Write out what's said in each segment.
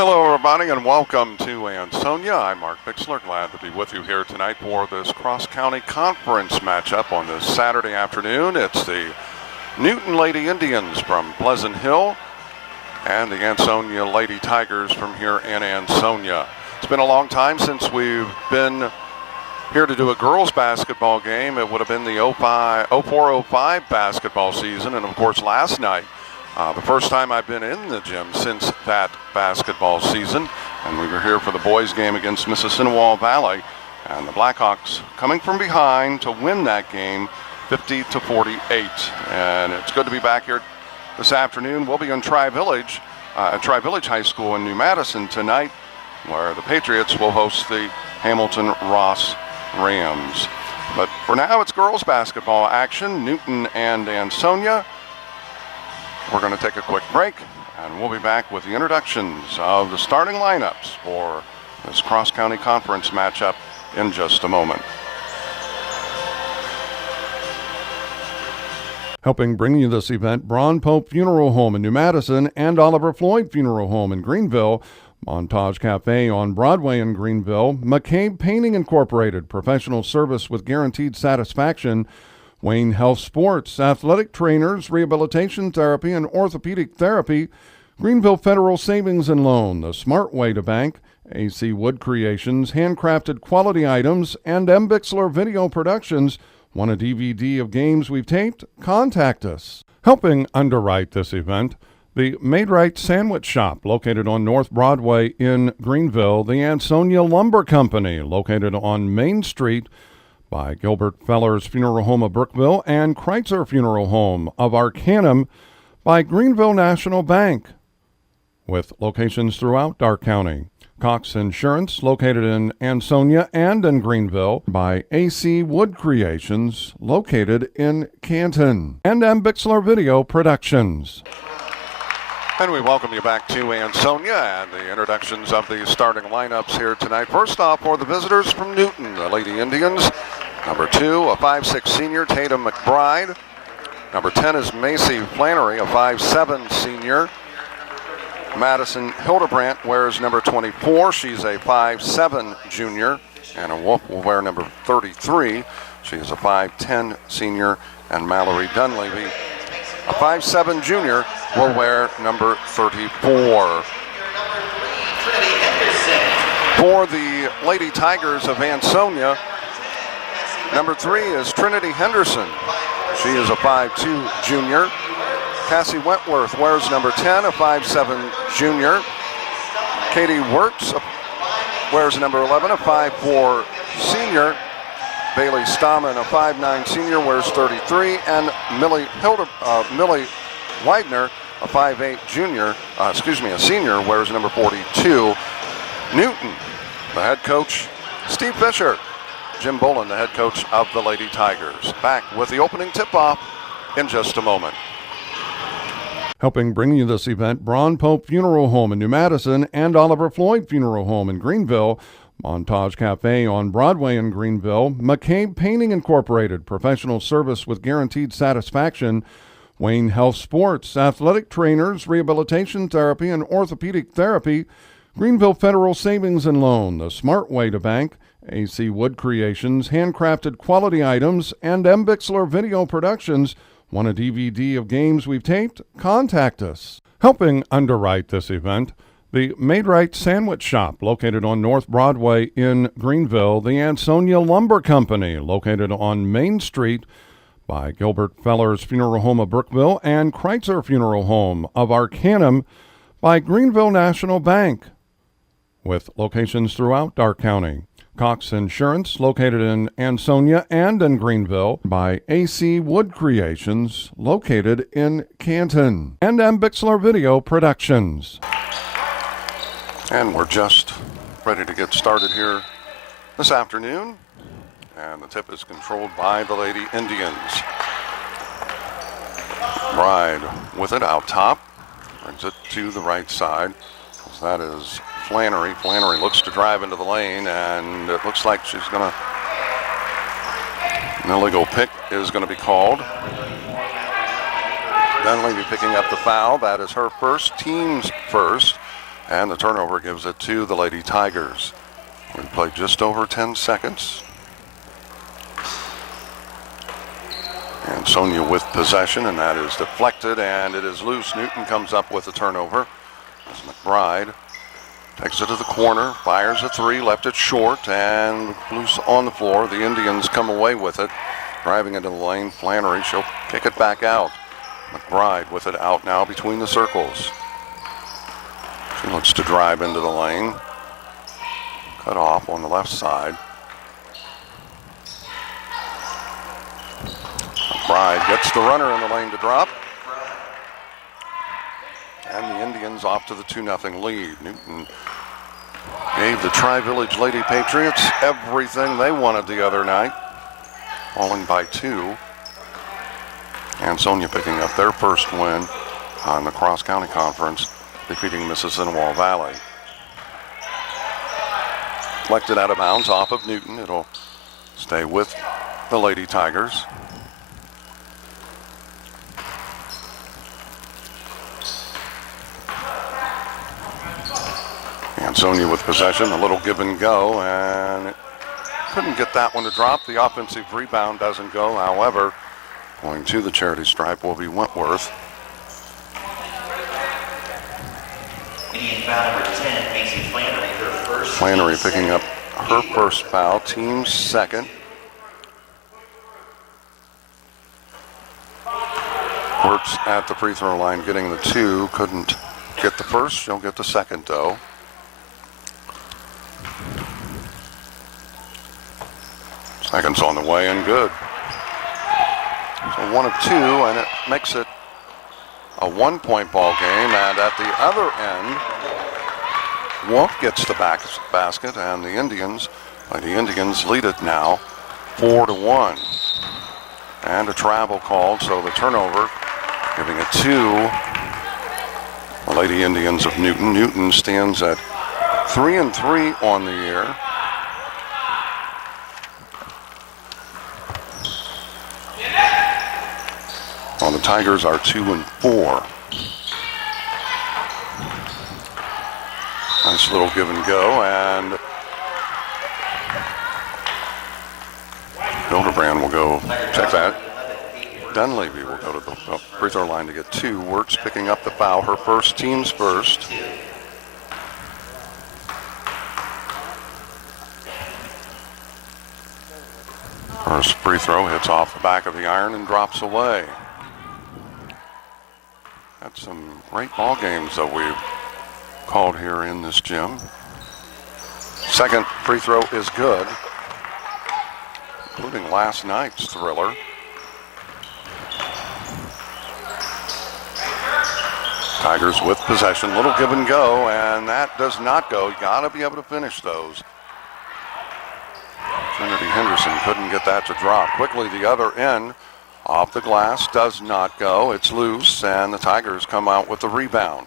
Hello, everybody, and welcome to Ansonia. I'm Mark Bixler. Glad to be with you here tonight for this cross-county conference matchup on this Saturday afternoon. It's the Newton Lady Indians from Pleasant Hill and the Ansonia Lady Tigers from here in Ansonia. It's been a long time since we've been here to do a girls basketball game. It would have been the 04-05 basketball season, and of course last night, the first time I've been in the gym since that basketball season, and we were here for the boys game against Mississinawa Valley, and the Blackhawks coming from behind to win that game 50-48. And it's good to be back here this afternoon. We'll be in Tri-Village, at Tri-Village High School in New Madison tonight, where the Patriots will host the Hamilton Ross Rams. But for now, it's girls basketball action, Newton and Ansonia. We're going to take a quick break, and we'll be back with the introductions of the starting lineups for this cross-county conference matchup in just a moment. Helping bring you this event, Braun Pope Funeral Home in New Madison and Oliver Floyd Funeral Home in Greenville, Montage Cafe on Broadway in Greenville, McCabe Painting Incorporated, professional service with guaranteed satisfaction, Wayne Health Sports, athletic trainers, rehabilitation therapy, and orthopedic therapy, Greenville Federal Savings and Loan, the smart way to bank, AC Wood Creations, handcrafted quality items, and M. Bixler Video Productions. Want a DVD of games we've taped? Contact us. Helping underwrite this event, the Made-Right Sandwich Shop, located on North Broadway in Greenville, the Ansonia Lumber Company, located on Main Street, by Gilbert Feller's Funeral Home of Brookville and Kreitzer Funeral Home of Arcanum, by Greenville National Bank, with locations throughout Darke County. Cox Insurance, located in Ansonia and in Greenville, by AC Wood Creations, located in Canton, and M. Bixler Video Productions. And we welcome you back to Ansonia and the introductions of the starting lineups here tonight. First off, for the visitors from Newton, the Lady Indians. Number 2, a 5'6 senior, Tatum McBride. Number 10 is Macy Flannery, a 5'7 senior. Madison Hildebrandt wears number 24. She's a 5'7 junior. Anna Wolf will wear number 33. She is a 5'10 senior. And Mallory Dunleavy, a 5'7 junior, will wear number 34. For the Lady Tigers of Ansonia, number 3 is Trinity Henderson. She is a 5'2 junior. Cassie Wentworth wears number 10, a 5'7 junior. Katie Wirtz wears number 11, a 5'4 senior. Bailey Stammen, a 5'9 senior, wears 33. And Millie Widener, a 5'8 junior, a senior, wears number 42. Newton, the head coach, Steve Fisher. Jim Bolin, the head coach of the Lady Tigers. Back with the opening tip-off in just a moment. Helping bring you this event, Braun Pope Funeral Home in New Madison and Oliver Floyd Funeral Home in Greenville, Montage Cafe on Broadway in Greenville, McCabe Painting Incorporated, professional service with guaranteed satisfaction, Wayne Health Sports, athletic trainers, rehabilitation therapy, and orthopedic therapy, Greenville Federal Savings and Loan, the smart way to bank, AC Wood Creations, handcrafted quality items, and M. Bixler Video Productions. Want a DVD of games we've taped? Contact us. Helping underwrite this event, the Made-Right Sandwich Shop, located on North Broadway in Greenville, the Ansonia Lumber Company, located on Main Street, by Gilbert Feller's Funeral Home of Brookville and Kreitzer Funeral Home of Arcanum, by Greenville National Bank, with locations throughout Darke County. Cox Insurance, located in Ansonia and in Greenville, by AC Wood Creations, located in Canton, and M. Bixler Video Productions. And we're just ready to get started here this afternoon. And the tip is controlled by the Lady Indians. Bride with it out top, brings it to the right side. That is Flannery. Flannery looks to drive into the lane, and it looks like she's going to, an illegal pick is going to be called. Dunleavy picking up the foul. That is her first, team's first. And the turnover gives it to the Lady Tigers. We played just over 10 seconds. Ansonia with possession, and that is deflected, and it is loose. Newton comes up with the turnover as McBride takes it to the corner, fires a three, left it short, and loose on the floor. The Indians come away with it, driving into the lane. Flannery, she'll kick it back out. McBride with it out now between the circles. She looks to drive into the lane. Cut off on the left side. McBride gets the runner in the lane to drop. And the Indians off to the 2-0 lead. Newton gave the Tri-Village Lady Patriots everything they wanted the other night, falling by 2. Ansonia picking up their first win on the Cross-County Conference, defeating Mississinawa Valley. Deflected out of bounds off of Newton. It'll stay with the Lady Tigers. Ansonia with possession, a little give and go, and couldn't get that one to drop. The offensive rebound doesn't go. However, going to the charity stripe will be Wentworth. Indian foul number 10, Macy Flannery, her first. Flannery picking up her first foul, team's second. Works at the free throw line, getting the 2. Couldn't get the first. She'll get the second, though. Seconds on the way and good. So 1 of 2, and it makes it a 1-point ball game. And at the other end, Wolf gets the basket, and the Indians lead it now 4-1. And a travel called, so the turnover, giving it to the Lady Indians of Newton. Newton stands at 3-3 on the year. While the Tigers are 2-4. Nice little give and go, and Hildebrand will go check that. Dunleavy will go to the free throw line to get 2. Wirtz picking up the foul, her first, team's first. First free throw hits off the back of the iron and drops away. That's some great ball games that we've called here in this gym. Second free throw is good, including last night's thriller. Tigers with possession, little give and go, and that does not go. You gotta be able to finish those. Trinity Henderson couldn't get that to drop. Quickly the other end, off the glass, does not go. It's loose, and the Tigers come out with the rebound.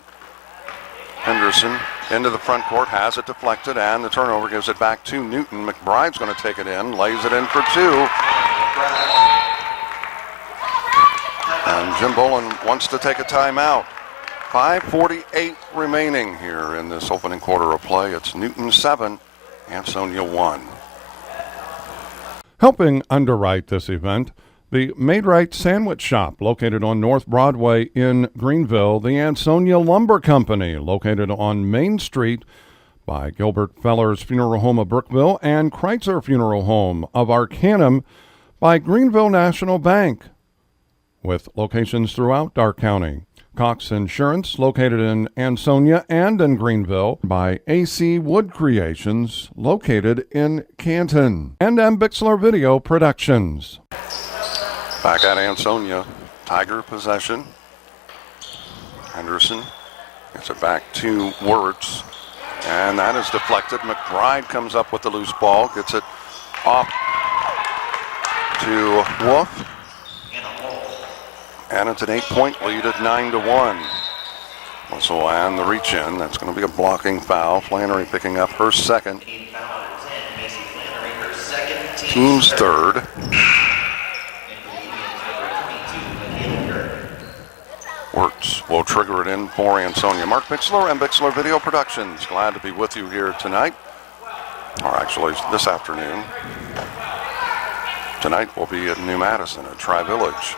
Henderson into the front court, has it deflected, and the turnover gives it back to Newton. McBride's going to take it in, lays it in for 2. And Jim Bolin wants to take a timeout. 5:48 remaining here in this opening quarter of play. It's Newton 7, Ansonia 1. Helping underwrite this event, the Maid-Rite Sandwich Shop, located on North Broadway in Greenville, the Ansonia Lumber Company, located on Main Street by Gilbert Feller's Funeral Home of Brookville, and Kreitzer Funeral Home of Arcanum by Greenville National Bank, with locations throughout Darke County. Cox Insurance, located in Ansonia and in Greenville, by AC Wood Creations, located in Canton, and Bixler Video Productions. Back at Ansonia, Tiger possession. Henderson gets it back to Wirtz, and that is deflected. McBride comes up with the loose ball, gets it off to Wolf. And it's an 8-point lead at 9-1. Also, and the reach in. That's going to be a blocking foul. Flannery picking up her second. Team's third. Wirtz will trigger it in for Ansonia. Mark Bixler and Bixler Video Productions. Glad to be with you here tonight, or actually this afternoon. Tonight we'll be at New Madison at Tri-Village.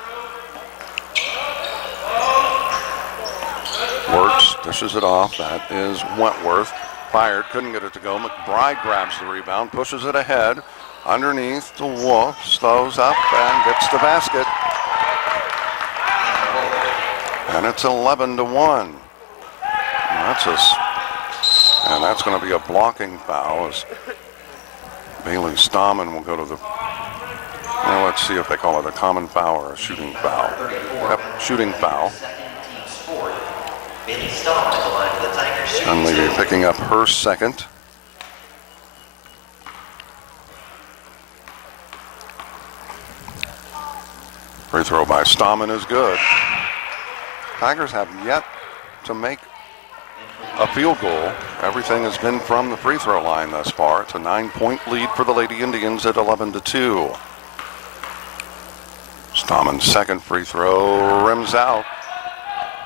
Wirtz dishes it off. That is Wentworth. Fired, couldn't get it to go. McBride grabs the rebound, pushes it ahead. Underneath to Wolf, slows up and gets the basket. And it's 11-1. And that's going to be a blocking foul as Bailey Stahman will go to the, well, let's see if they call it a common foul or a shooting foul. Yep, shooting foul. Dunleavy picking up her second. Free throw by Stahman is good. Tigers have yet to make a field goal. Everything has been from the free throw line thus far. It's a 9-point lead for the Lady Indians at 11-2. Stahman's second free throw rims out.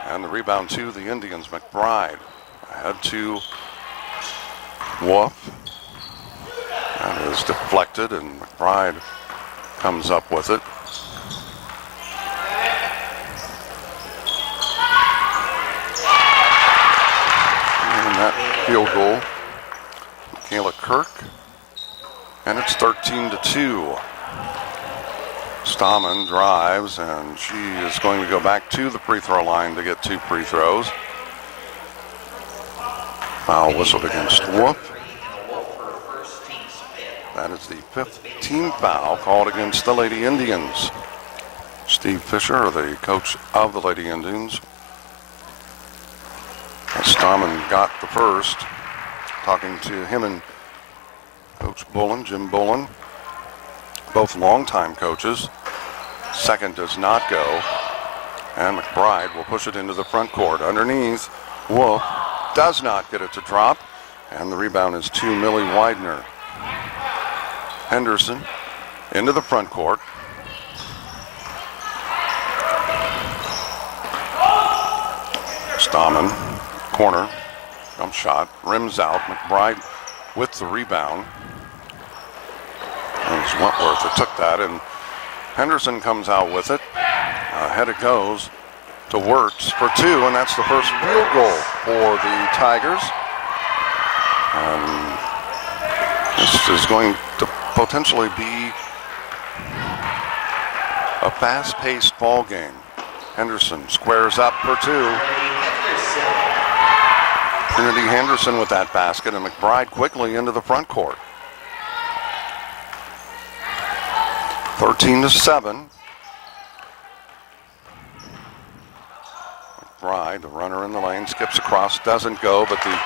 And the rebound to the Indians. McBride ahead to Wolf. That is deflected, and McBride comes up with it. And that field goal, Michaela Kirk. And it's 13-2. Stahman drives, and she is going to go back to the free throw line to get two free throws. Foul whistled against Wolf. That is the fifth team foul called against the Lady Indians. Steve Fisher, the coach of the Lady Indians. As Stahman got the first, talking to him and Coach Bullen, Jim Bullen, both longtime coaches. Second does not go, and McBride will push it into the front court. Underneath, Wolf does not get it to drop, and the rebound is to Millie Widener. Henderson into the front court. Stahman, corner, jump shot, rims out. McBride with the rebound. And it's Wentworth that took that, and Henderson comes out with it. Ahead it goes to Wirtz for two, and that's the first field goal for the Tigers. And this is going to potentially be a fast-paced ball game. Henderson squares up for two. Trinity Henderson with that basket, and McBride quickly into the front court. 13-7. McBride, the runner in the lane, skips across, doesn't go, but the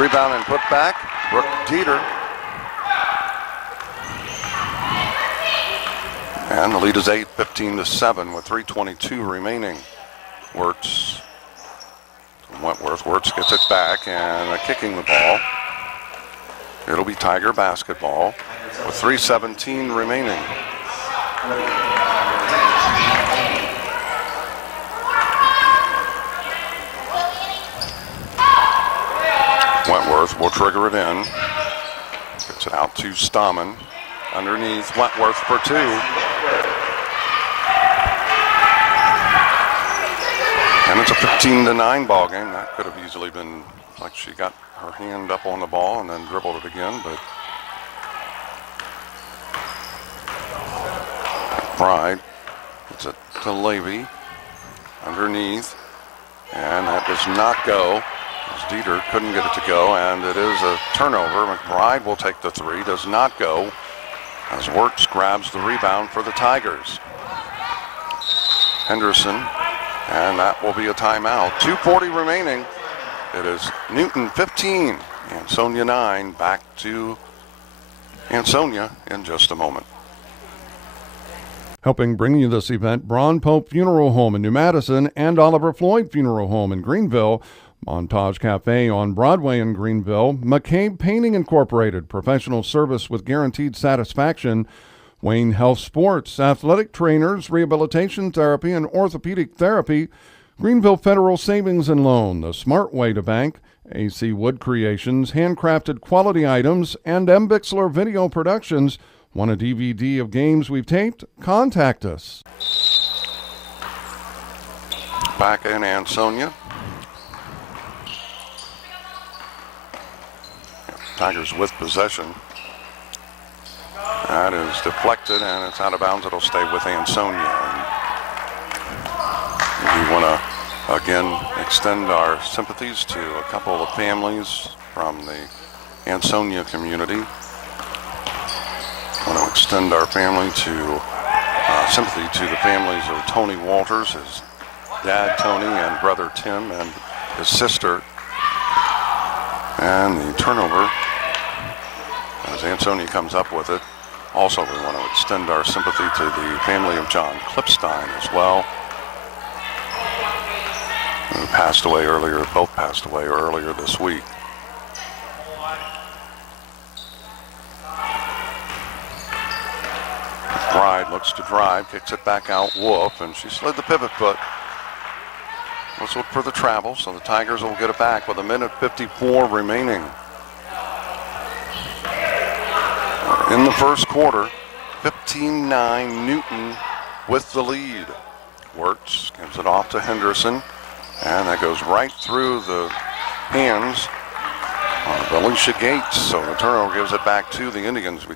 rebound and put back, Brooke Dieter. And the lead is 8, 15-7 with 3:22 remaining. Wirtz, Wentworth. Wirtz gets it back and kicking the ball. It'll be Tiger basketball with 3:17 remaining. Wentworth will trigger it in. Gets it out to Stahman. Underneath, Wentworth for two. And it's a 15-9 ball game. That could have easily been like she got her hand up on the ball and then dribbled it again, but McBride gets it to Levy. Underneath. And that does not go. As Dieter couldn't get it to go, and it is a turnover. McBride will take the three. Does not go. As Wirtz grabs the rebound for the Tigers. Henderson, and that will be a timeout. 2:40 remaining. It is Newton 15, Ansonia 9. Back to Ansonia in just a moment. Helping bring you this event, Braun Pope Funeral Home in New Madison and Oliver Floyd Funeral Home in Greenville. Montage Cafe on Broadway in Greenville. McCabe Painting Incorporated, professional service with guaranteed satisfaction. Wayne Health Sports, athletic trainers, rehabilitation therapy, and orthopedic therapy. Greenville Federal Savings and Loan, the smart way to bank. AC Wood Creations, handcrafted quality items, and M. Bixler Video Productions. Want a DVD of games we've taped? Contact us. Back in Ansonia. Tigers with possession. That is deflected and it's out of bounds. It'll stay with Ansonia. We want to again extend our sympathies to a couple of families from the Ansonia community. I want to extend our family to sympathy to the families of Tony Walters, his dad Tony and brother Tim and his sister. And the turnover as Ansonia comes up with it. Also, we want to extend our sympathy to the family of John Klipstein as well, who both passed away earlier this week. Bride looks to drive, kicks it back out, Wolf, and she slid the pivot foot. Whistled for the travel, so the Tigers will get it back with 1:54 remaining. In the first quarter, 15-9 Newton with the lead. Wirtz gives it off to Henderson, and that goes right through the hands of Alicia Gates. So the turnover gives it back to the Indians. We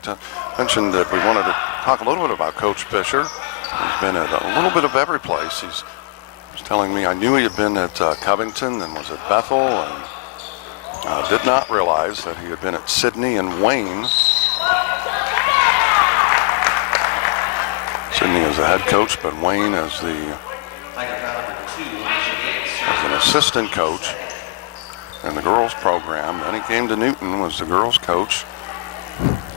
mentioned that we wanted to talk a little bit about Coach Fisher. He's been at a little bit of every place. He was telling me I knew he had been at Covington and was at Bethel, and did not realize that he had been at Sidney and Wayne. Sidney as the head coach, but Wayne as an assistant coach in the girls program. Then he came to Newton, was the girls coach,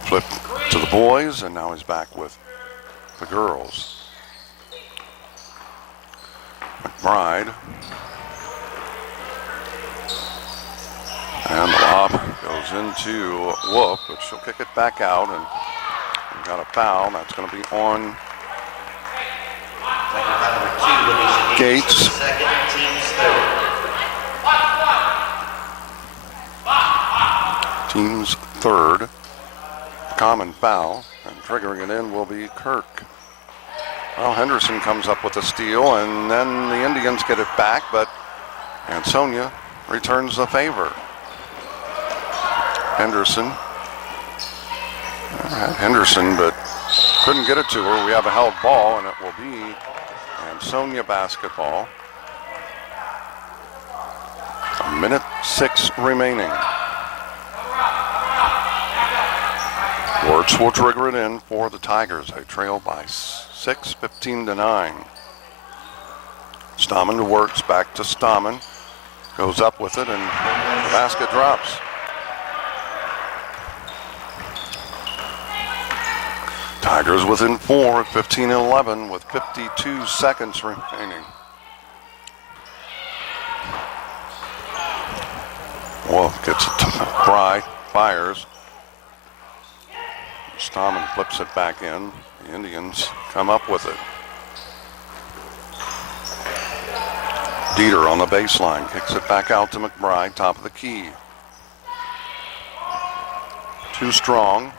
flipped to the boys, and now he's back with the girls. McBride. And the lob goes into Wolf, but she'll kick it back out, and we got a foul. That's going to be on Gates. Team's third. Common foul, and triggering it in will be Kirk. Well, Henderson comes up with a steal, and then the Indians get it back, but Ansonia returns the favor. Henderson, but couldn't get it to her. We have a held ball, and it will be Ansonia basketball. 1:06 remaining. Wirtz will trigger it in for the Tigers. They trail by 6, 15-9. Stammen to Wirtz, back to Stammen. Goes up with it, and the basket drops. Tigers within 4 at 15-11 with 52 seconds remaining. Wolf gets it to McBride, fires. Stammen flips it back in. The Indians come up with it. Dieter on the baseline, kicks it back out to McBride, top of the key. Too strong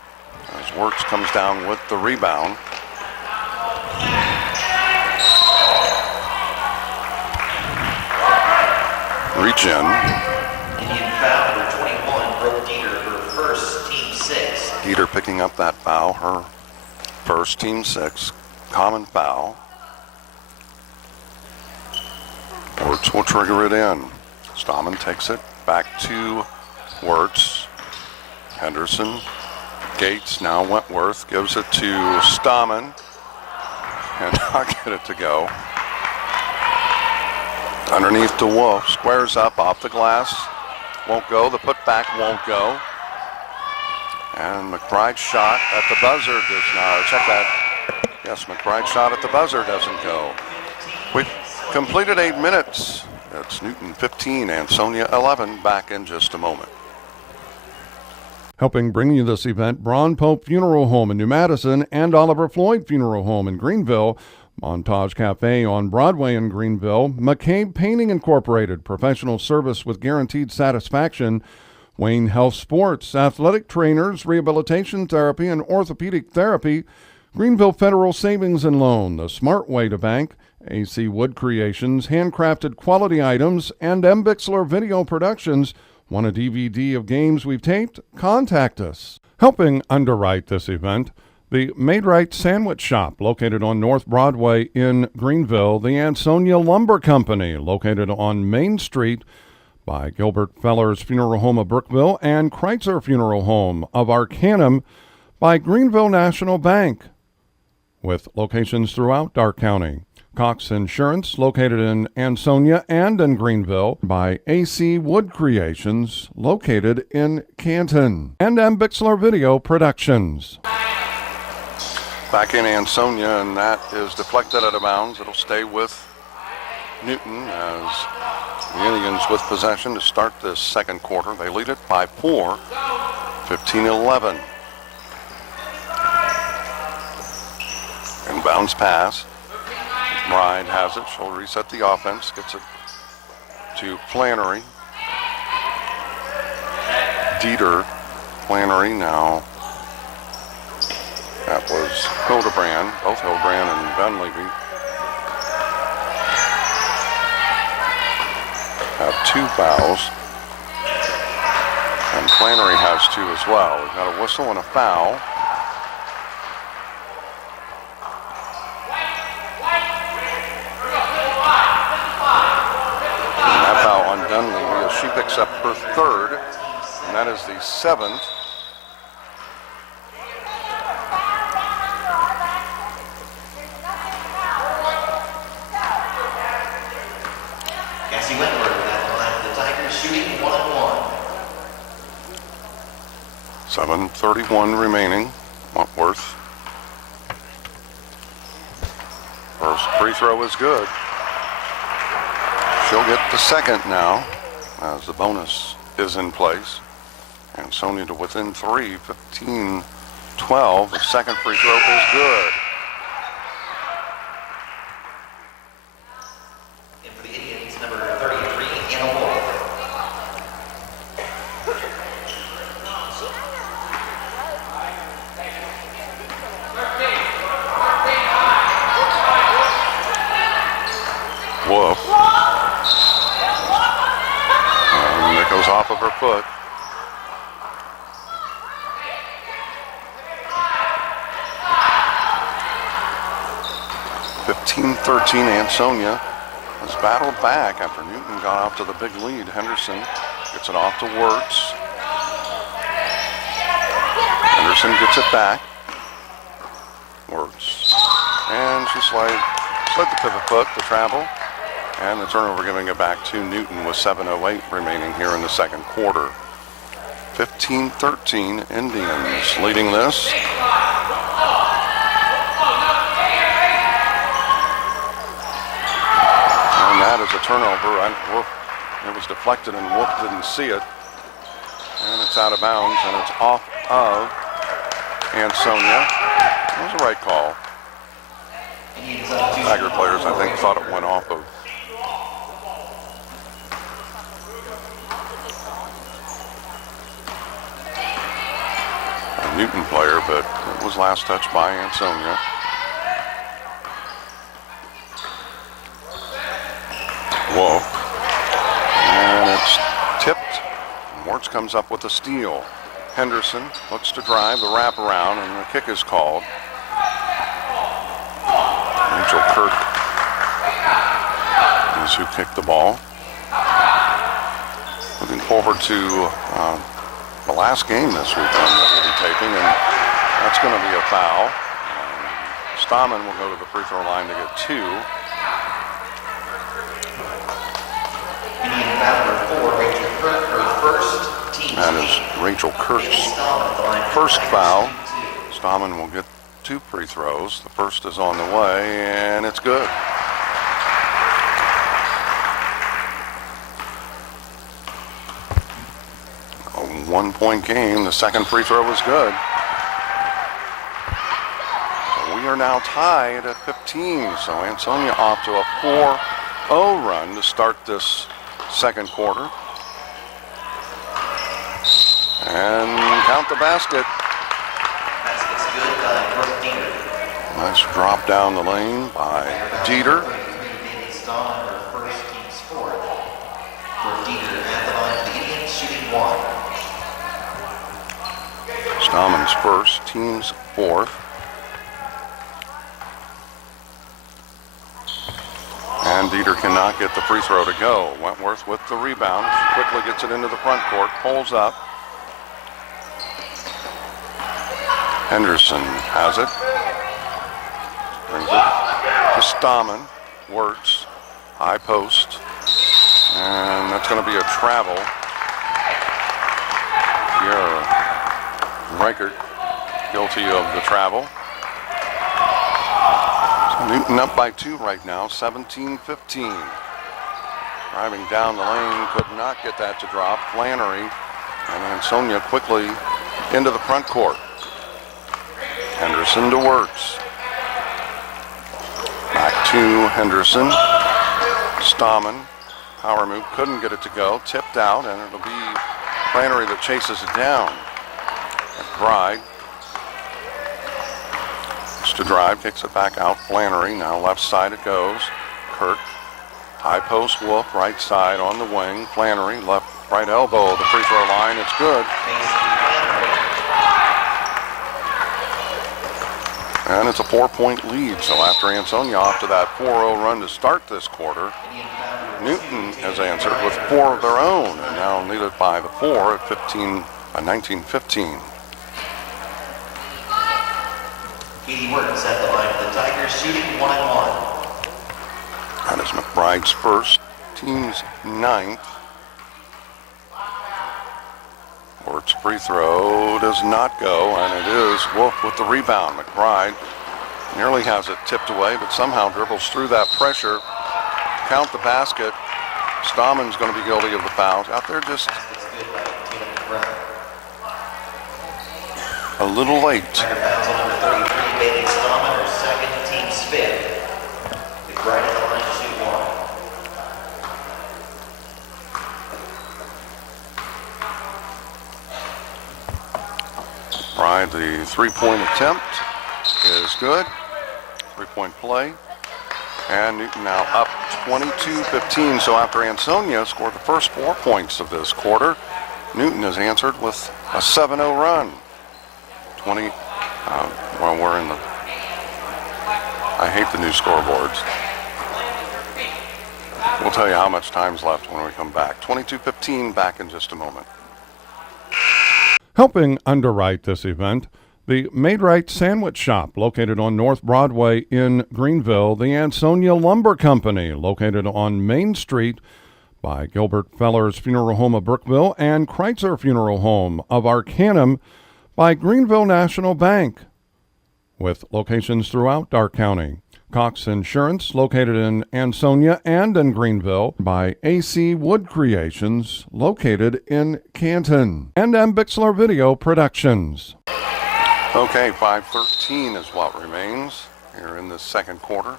as Wirtz comes down with the rebound. Reach in. Indian foul number 21, Brooke Dieter, her first, team 6. Dieter picking up that foul, her first, team 6. Common foul. Wirtz will trigger it in. Stammen takes it back to Wirtz. Henderson. Gates, now Wentworth, gives it to Stammen. And not get it to go. Underneath to Wolf, squares up off the glass. Won't go, the putback won't go. And McBride's shot at the buzzer does not, check that. Yes, McBride's shot at the buzzer doesn't go. We've completed 8 minutes. It's Newton 15, Ansonia 11, back in just a moment. Helping bring you this event, Braun Pope Funeral Home in New Madison and Oliver Floyd Funeral Home in Greenville. Montage Cafe on Broadway in Greenville. McCabe Painting Incorporated, professional service with guaranteed satisfaction. Wayne Health Sports, athletic trainers, rehabilitation therapy, and orthopedic therapy. Greenville Federal Savings and Loan, the smart way to bank. AC Wood Creations, handcrafted quality items, and M. Bixler Video Productions. Want a DVD of games we've taped? Contact us. Helping underwrite this event, the Made Right Sandwich Shop, located on North Broadway in Greenville. The Ansonia Lumber Company, located on Main Street by Gilbert Feller's Funeral Home of Brookville and Kreitzer Funeral Home of Arcanum by Greenville National Bank, with locations throughout Darke County. Cox Insurance, located in Ansonia and in Greenville, by AC Wood Creations, located in Canton, and M. Bixler Video Productions. Back in Ansonia, and that is deflected out of bounds. It'll stay with Newton as the Indians with possession to start this second quarter. They lead it by 4, 15-11. Inbounds pass. Bride has it. She'll reset the offense. Gets it to Flannery. Dieter. Flannery now. That was Hildebrand. Both Hildebrand and Dunleavy have 2 fouls. And Flannery has 2 as well. We've got a whistle and a foul. Dunleavy as she picks up her 3rd, and that is the 7th. Cassie Wentworth at the line for the Tigers, shooting 1-1. 7:31 remaining. Wentworth. First free throw is good. She'll get the second now as the bonus is in place. Ansonia to within 3, 15-12. The second free throw is good. And for the Indians, number 33, Anna Wolf. Wolf. And it goes off of her foot. (15-13) Ansonia has battled back after Newton got off to the big lead. Henderson gets it off to Wirtz. Henderson gets it back. Wirtz. And she slid the pivot foot, the travel, and the turnover, giving it back to Newton with 7:08 remaining here in the second quarter. 15-13 Indians leading this. And that is a turnover. It was deflected and Wolf didn't see it. And it's out of bounds and it's off of Ansonia. That was the right call. Tiger players, I think, thought it went off of a Newton player, but it was last touched by Ansonia. Wolf. And it's tipped. Wirtz comes up with a steal. Henderson looks to drive the wraparound, and the kick is called. Rachel Kirk is who kicked the ball. Looking forward to the last game this weekend that we'll be taping, and that's going to be a foul. Stammen will go to the free throw line to get 2. Indian foul number 4, Rachel Kirk, her first team. That is Rachel Kirk's first foul. Stammen will get 2 free throws. The first is on the way, and it's good. A 1-point game. The second free throw was good. We are now tied at 15, so Ansonia off to a 4-0 run to start this second quarter. And count the basket. Basket's good by Brooke Dieter. Nice drop down the lane by Dieter. Stallman, her first, team's fourth. Brooke Dieter at the line for the Indians, shooting one. Stallman's first, team's fourth. And Dieter cannot get the free throw to go. Wentworth with the rebound. She quickly gets it into the front court, pulls up. Henderson has it. Brings it to Stallman. Wirtz, high post. And that's going to be a travel. Here, Reichert guilty of the travel. So Newton up by 2 right now, 17-15. Driving down the lane, could not get that to drop. Flannery and Ansonia quickly into the front court. Henderson to Wirtz. Back to Henderson. Stallman, power move, couldn't get it to go. Tipped out, and it'll be Flannery that chases it down. McBride gets to drive, kicks it back out. Flannery, now left side it goes. Kirk, high post Wolf, right side on the wing. Flannery, left, right elbow, the free throw line, it's good. And it's a 4-point lead, so after Ansonia off to that 4-0 run to start this quarter, Newton has answered with 4 of their own, and now leaded by the 4 at 19-15. Katie Wirtz at the line for the Tigers, shooting 1-1. That is McBride's first, team's 9th. Wirtz free throw does not go, and it is Wolf with the rebound. McBride nearly has it tipped away, but somehow dribbles through that pressure. Count the basket. Stallman's going to be guilty of the foul. Out there just a little late. Tiger fouls on number 33, Bailey Stallman, her second, team's fifth. McBride at the line to shoot one. McBride, the three-point attempt is good. Three-point play. And Newton now up 22-15. So after Ansonia scored the first 4 points of this quarter, Newton has answered with a 7-0 run. Well, we're in the... I hate the new scoreboards. We'll tell you how much time's left when we come back. 22-15, back in just a moment. Helping underwrite this event, the Maid-Rite Sandwich Shop, located on North Broadway in Greenville, the Ansonia Lumber Company, located on Main Street by Gilbert Feller's Funeral Home of Brookville, and Kreitzer Funeral Home of Arcanum by Greenville National Bank, with locations throughout Darke County. Cox Insurance, located in Ansonia and in Greenville, by AC Wood Creations, located in Canton, and Bixler Video Productions. Okay, 5:13 is what remains here in the second quarter.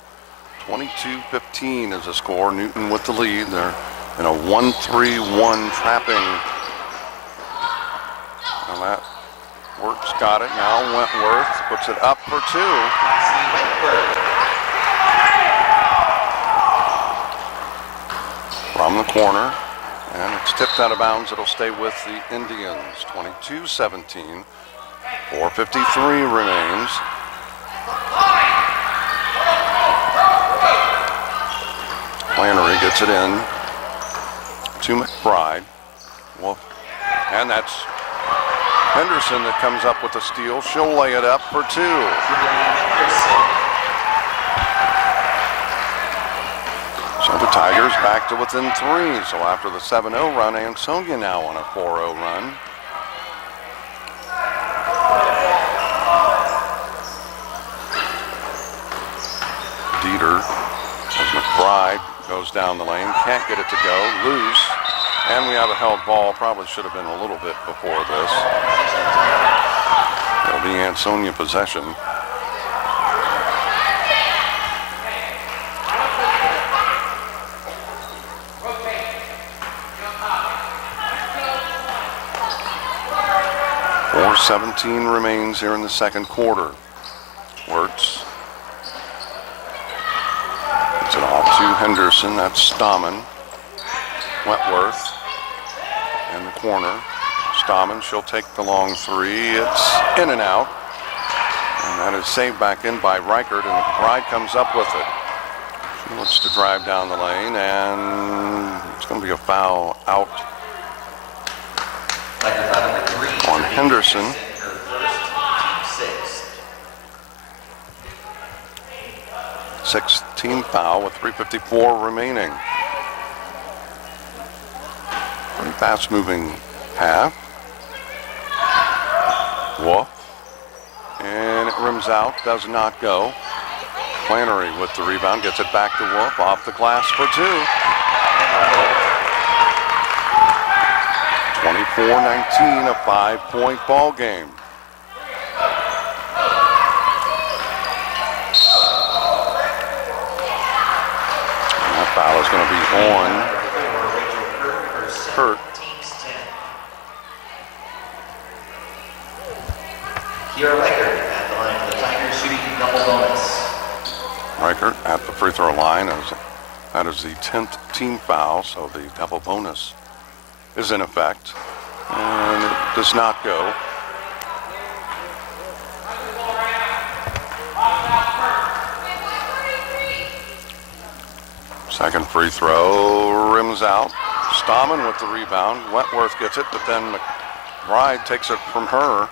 22-15 is the score. Newton with the lead. They're in a 1-3-1 trapping. And that Wirtz got it. Now Wentworth puts it up for 2. From the corner, and it's tipped out of bounds. It'll stay with the Indians. 22-17. 4:53 remains. Flannery gets it in to McBride. Wolf, and that's Henderson that comes up with the steal. She'll lay it up for 2. So the Tigers back to within 3. So after the 7-0 run, Ansonia now on a 4-0 run. Dieter, as McBride goes down the lane, can't get it to go, loose, and we have a held ball. Probably should have been a little bit before this. It'll be Ansonia possession. 2:17 remains here in the second quarter. Wirtz. Gets it off to Henderson. That's Stammen. Wentworth in the corner. Stammen, she'll take the long three. It's in and out. And that is saved back in by Reichert, and McBride comes up with it. She looks to drive down the lane, and it's going to be a foul out on Henderson. Sixth team foul with 3:54 remaining. Pretty fast moving half. Wolf. And it rims out, does not go. Flannery with the rebound, gets it back to Wolf, off the glass for two. 24-19, a 5-point ball game. And that foul is going to be on Kurt. Here, Reichert at the line for the Tigers, shooting double bonus. Reichert at the free throw line. That is the 10th team foul, so the double bonus is in effect. And it does not go. Second free throw, rims out. Stammen with the rebound. Wentworth gets it, but then McBride takes it from her.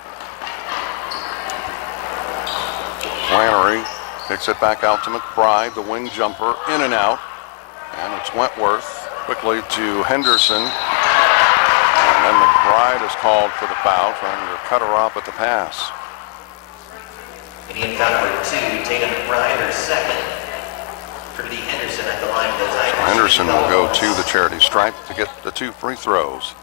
Flannery kicks it back out to McBride, the wing jumper, in and out. And it's Wentworth quickly to Henderson. And then McBride is called for the foul, trying to cut her off at the pass. Indian foul number 2, Tatum McBride, her second. Trinity Henderson at the line for the Tigers. So Henderson will go to the charity stripe to get the two free throws.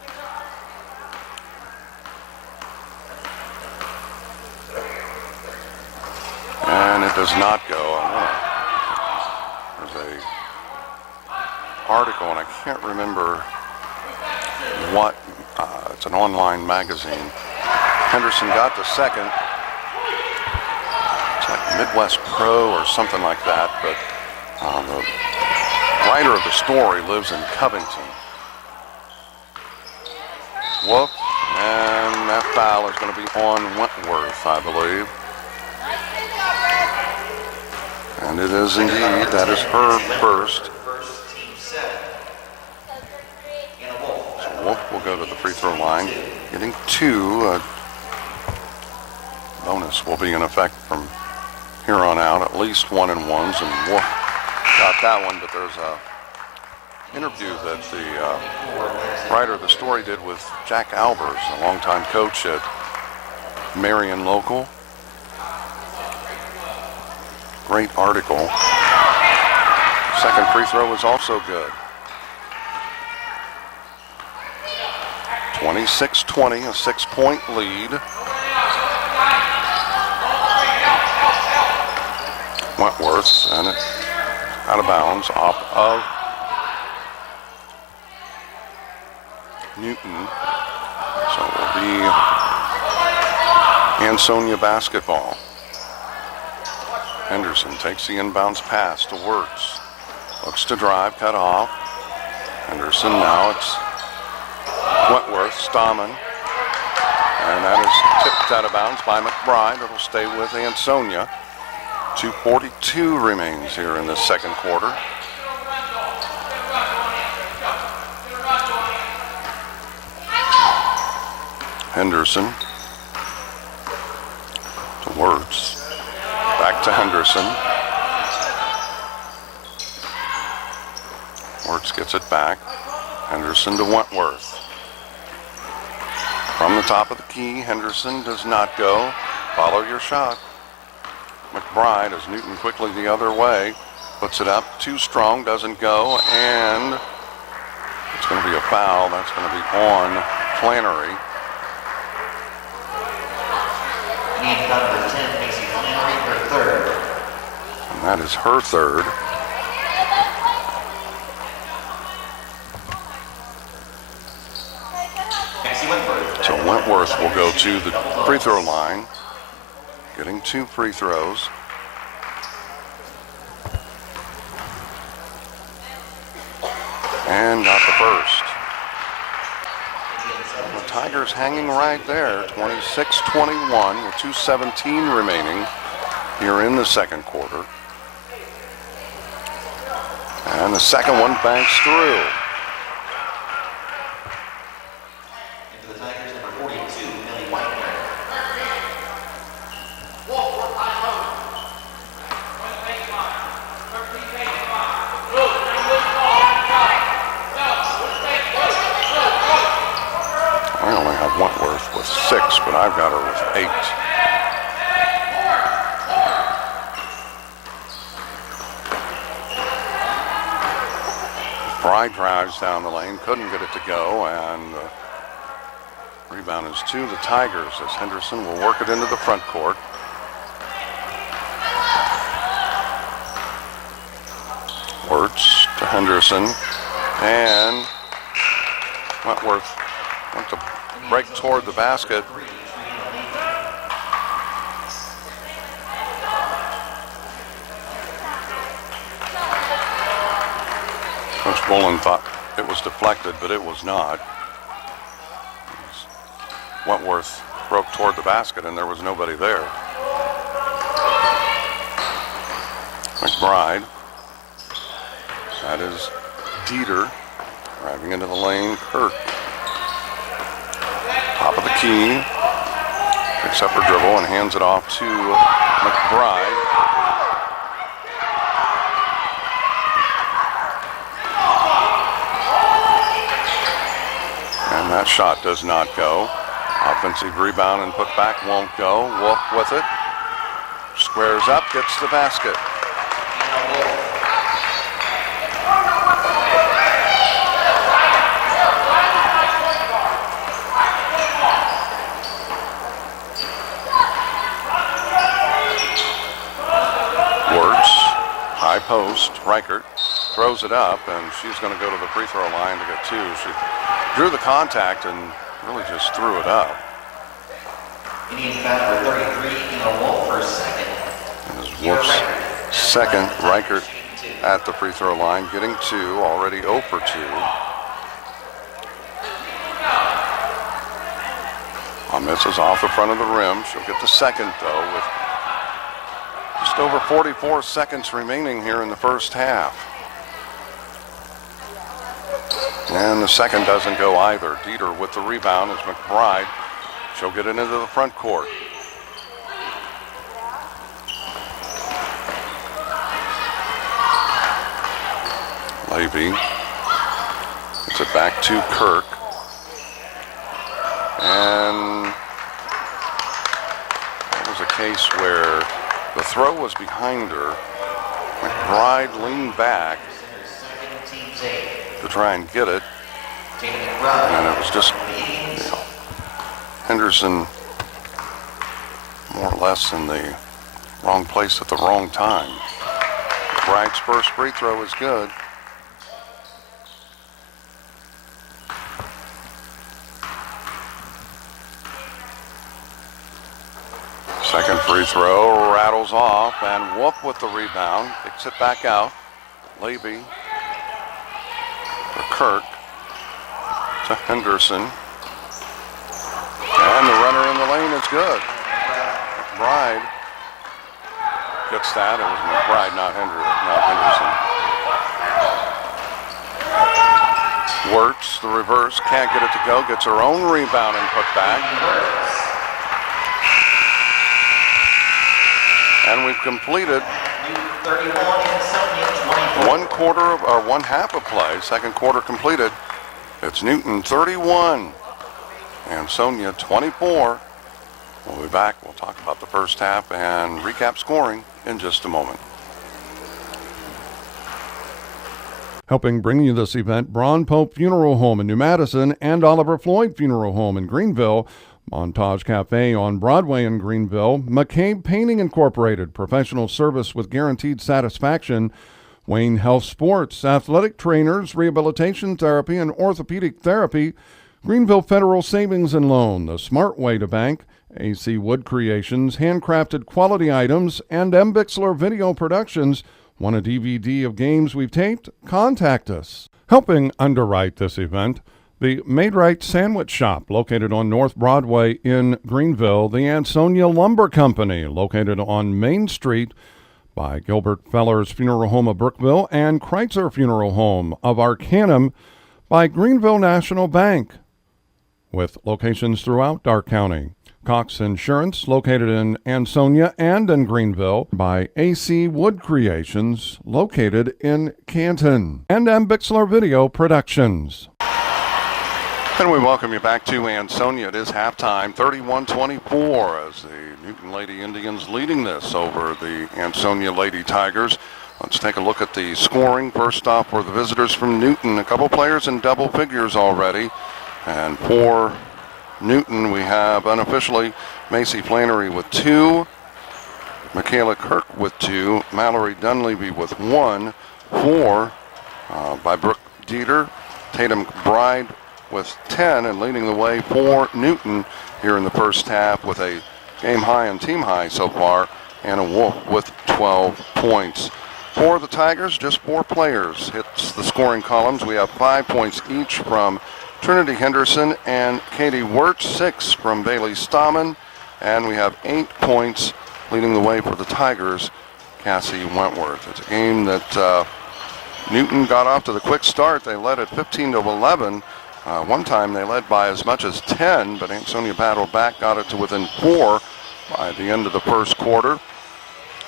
And it does not go. There's a article, and I can't remember what. It's an online magazine. Henderson got the second. It's like Midwest Pro or something like that, but the writer of the story lives in Covington. Whoop, and that foul is going to be on Wentworth, I believe. And it is indeed. That is her first. So Wolf will go to the free throw line, getting two. Bonus will be in effect from here on out, at least 1 and 1s, and Wolf got that one, but there's a interview that the writer of the story did with Jack Albers, a longtime coach at Marion Local. Great article. Second free throw was also good. 26-20, a 6-point lead. Wentworth, and it out of bounds off of Newton. So it will be Ansonia basketball. Henderson takes the inbounds pass to Wirtz. Looks to drive, cut off. Henderson, now it's Wentworth, Stammen. And that is tipped out of bounds by McBride. It'll stay with Ansonia. 2:42 remains here in the second quarter. Henderson to Wirtz. Back to Henderson. Wirtz gets it back. Henderson to Wentworth. From the top of the key, Henderson does not go. Follow your shot. McBride, as Newton quickly the other way, puts it up. Too strong, doesn't go, and it's going to be a foul. That's going to be on Flannery. Number 10, Macy Flannery, her third. And that is her third. So Wentworth Wentworth will go to the free throw line, getting 2 free throws. And got the first. The Tigers hanging right there, 26-21 with 2:17 remaining here in the second quarter. And the second one banks through. Into the Tigers, number 42, Millie Whitener. I only have Wentworth with 6, but I've got her with 8. Bride drives down the lane, couldn't get it to go, and rebound is to the Tigers as Henderson will work it into the front court. Wirtz to Henderson, and Wentworth went to break toward the basket. Coach Bolin thought it was deflected, but it was not. Wentworth broke toward the basket, and there was nobody there. McBride. That is Dieter driving into the lane. Kirk. Top of the key. Picks up her dribble and hands it off to McBride. And that shot does not go. Offensive rebound and put back won't go. Wolf with it. Squares up, gets the basket. Wirtz, high post. Reichert throws it up, and she's going to go to the free throw line to get 2. She drew the contact and really just threw it up. Indian foul for 33, Wolf for second. Wolf's second. Reichert at the free throw line, getting 2, already 0 for 2. Misses off the front of the rim. She'll get the second, though, with just over 44 seconds remaining here in the first half. And the second doesn't go either. Dieter with the rebound is McBride. She'll get it into the front court. Levy gets it back to Kirk. And that was a case where the throw was behind her. McBride leaned back to try and get it. And it was just, Henderson more or less in the wrong place at the wrong time. McBride's first free throw is good. Second free throw rattles off, and Wolf with the rebound, kicks it back out. Levy for Kirk to Henderson. And the runner in the lane is good. McBride gets that. It was McBride, not Henderson. Wirtz, the reverse, can't get it to go. Gets her own rebound and put back. And we've completed one half of play. Second quarter completed. It's Newton 31, Ansonia 24. We'll be back. We'll talk about the first half and recap scoring in just a moment. Helping bring you this event, Braun Pope Funeral Home in New Madison and Oliver Floyd Funeral Home in Greenville, Montage Cafe on Broadway in Greenville, McCabe Painting Incorporated, professional service with guaranteed satisfaction, Wayne Health Sports, athletic trainers, rehabilitation therapy, and orthopedic therapy, Greenville Federal Savings and Loan, the smart way to bank. AC Wood Creations, handcrafted quality items, and M. Bixler Video Productions. Want a DVD of games we've taped? Contact us. Helping underwrite this event, the Made Right Sandwich Shop, located on North Broadway in Greenville. The Ansonia Lumber Company, located on Main Street by Gilbert Feller's Funeral Home of Brookville and Kreitzer Funeral Home of Arcanum by Greenville National Bank, with locations throughout Darke County. Cox Insurance, located in Ansonia and in Greenville, by AC Wood Creations, located in Canton, and M. Bixler Video Productions. And we welcome you back to Ansonia. It is halftime, 31-24, as the Newton Lady Indians leading this over the Ansonia Lady Tigers. Let's take a look at the scoring. First off were the visitors from Newton. A couple players in double figures already. And for Newton, we have unofficially Macy Flannery with 2, Michaela Kirk with 2, Mallory Dunleavy with 1, 4 by Brooke Dieter, Tatum Bride with 10, and leading the way for Newton here in the first half with a game high and team high so far, Anna Wolf with 12 points. For the Tigers, just 4 players hits the scoring columns. We have 5 points each from Trinity Henderson and Katie Wirtz, 6 from Bailey Stahman, and we have 8 points leading the way for the Tigers, Cassie Wentworth. It's a game that Newton got off to the quick start. They led at 15-11. One time they led by as much as 10, but Ansonia battled back, got it to within 4 by the end of the first quarter.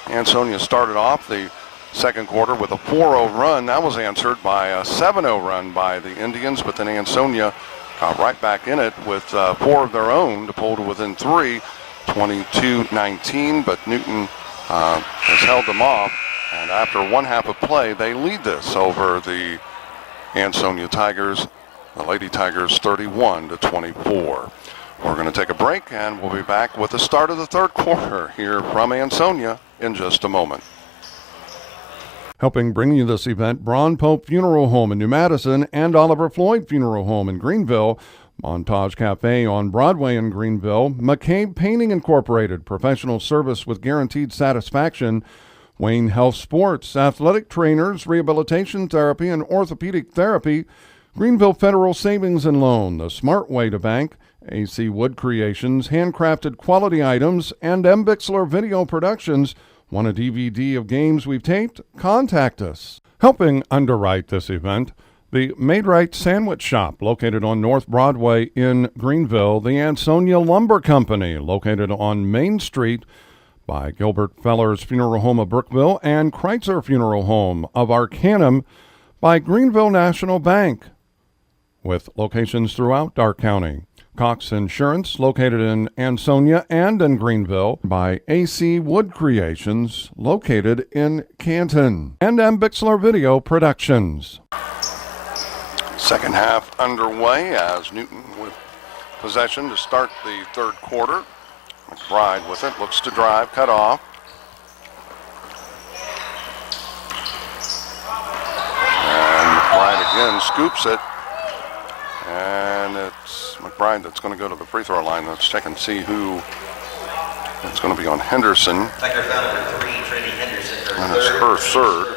Ansonia started off the second quarter with a 4-0 run. That was answered by a 7-0 run by the Indians, but then Ansonia got right back in it with 4 of their own to pull to within 3, 22-19, but Newton has held them off, and after one half of play, they lead this over the Ansonia Tigers, the Lady Tigers 31-24. We're going to take a break, and we'll be back with the start of the third quarter here from Ansonia in just a moment. Helping bring you this event, Braun Pope Funeral Home in New Madison and Oliver Floyd Funeral Home in Greenville, Montage Cafe on Broadway in Greenville, McCabe Painting Incorporated, professional service with guaranteed satisfaction, Wayne Health Sports, athletic trainers, rehabilitation therapy, and orthopedic therapy, Greenville Federal Savings and Loan, the smart way to bank, AC Wood Creations, handcrafted quality items, and M. Bixler Video Productions. Want a DVD of games we've taped? Contact us. Helping underwrite this event, the Made Right Sandwich Shop, located on North Broadway in Greenville. The Ansonia Lumber Company, located on Main Street by Gilbert Feller's Funeral Home of Brookville and Kreitzer Funeral Home of Arcanum by Greenville National Bank, with locations throughout Darke County. Cox Insurance, located in Ansonia and in Greenville, by AC Wood Creations, located in Canton, and M. Bixler Video Productions. Second half underway as Newton with possession to start the third quarter. McBride with it, looks to drive, cut off. And McBride again scoops it. And it's McBride that's going to go to the free throw line. Let's check and see who it's going to be on Henderson. Tiger foul number 3, Trinity Henderson. And it's her third.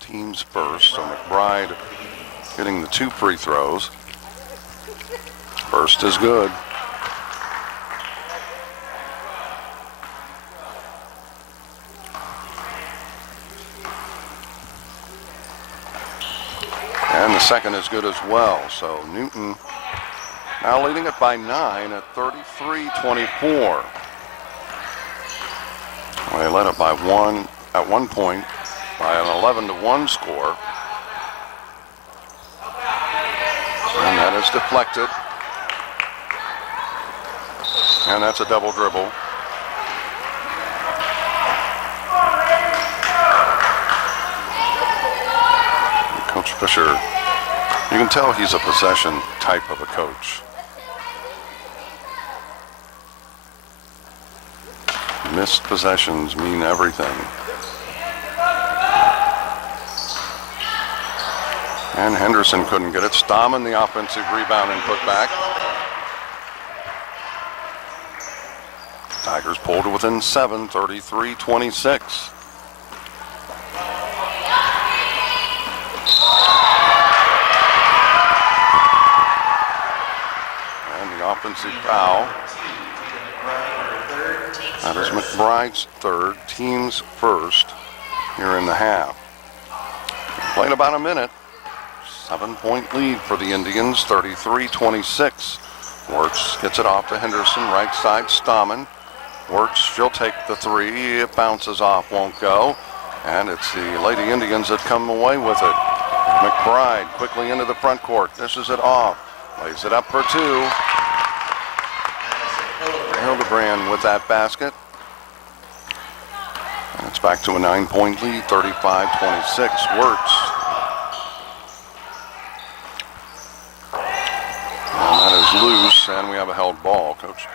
Team's first. So McBride hitting the 2 free throws. First is good. And the second is good as well. So Newton now leading it by 9 at 33-24. Well, they led it by 1 at one point by an 11-1 score. And that is deflected. And that's a double dribble. Coach Fisher, you can tell he's a possession type of a coach. Missed possessions mean everything. And Henderson couldn't get it. Stammen the offensive rebound and put back. Tigers pulled to within 7, 33-26. And the offensive foul. That is McBride's third, team's first here in the half. Played about a minute. 7-point lead for the Indians, 33-26. Wirtz gets it off to Henderson, right side, Stammen. Wirtz, she'll take the three. It bounces off, won't go. And it's the Lady Indians that come away with it. McBride quickly into the front court. Dishes it off. Lays it up for two. Hildebrand with that basket. And it's back to a 9-point lead, 35-26. Wirtz. And that is loose, and we have a held ball. Coach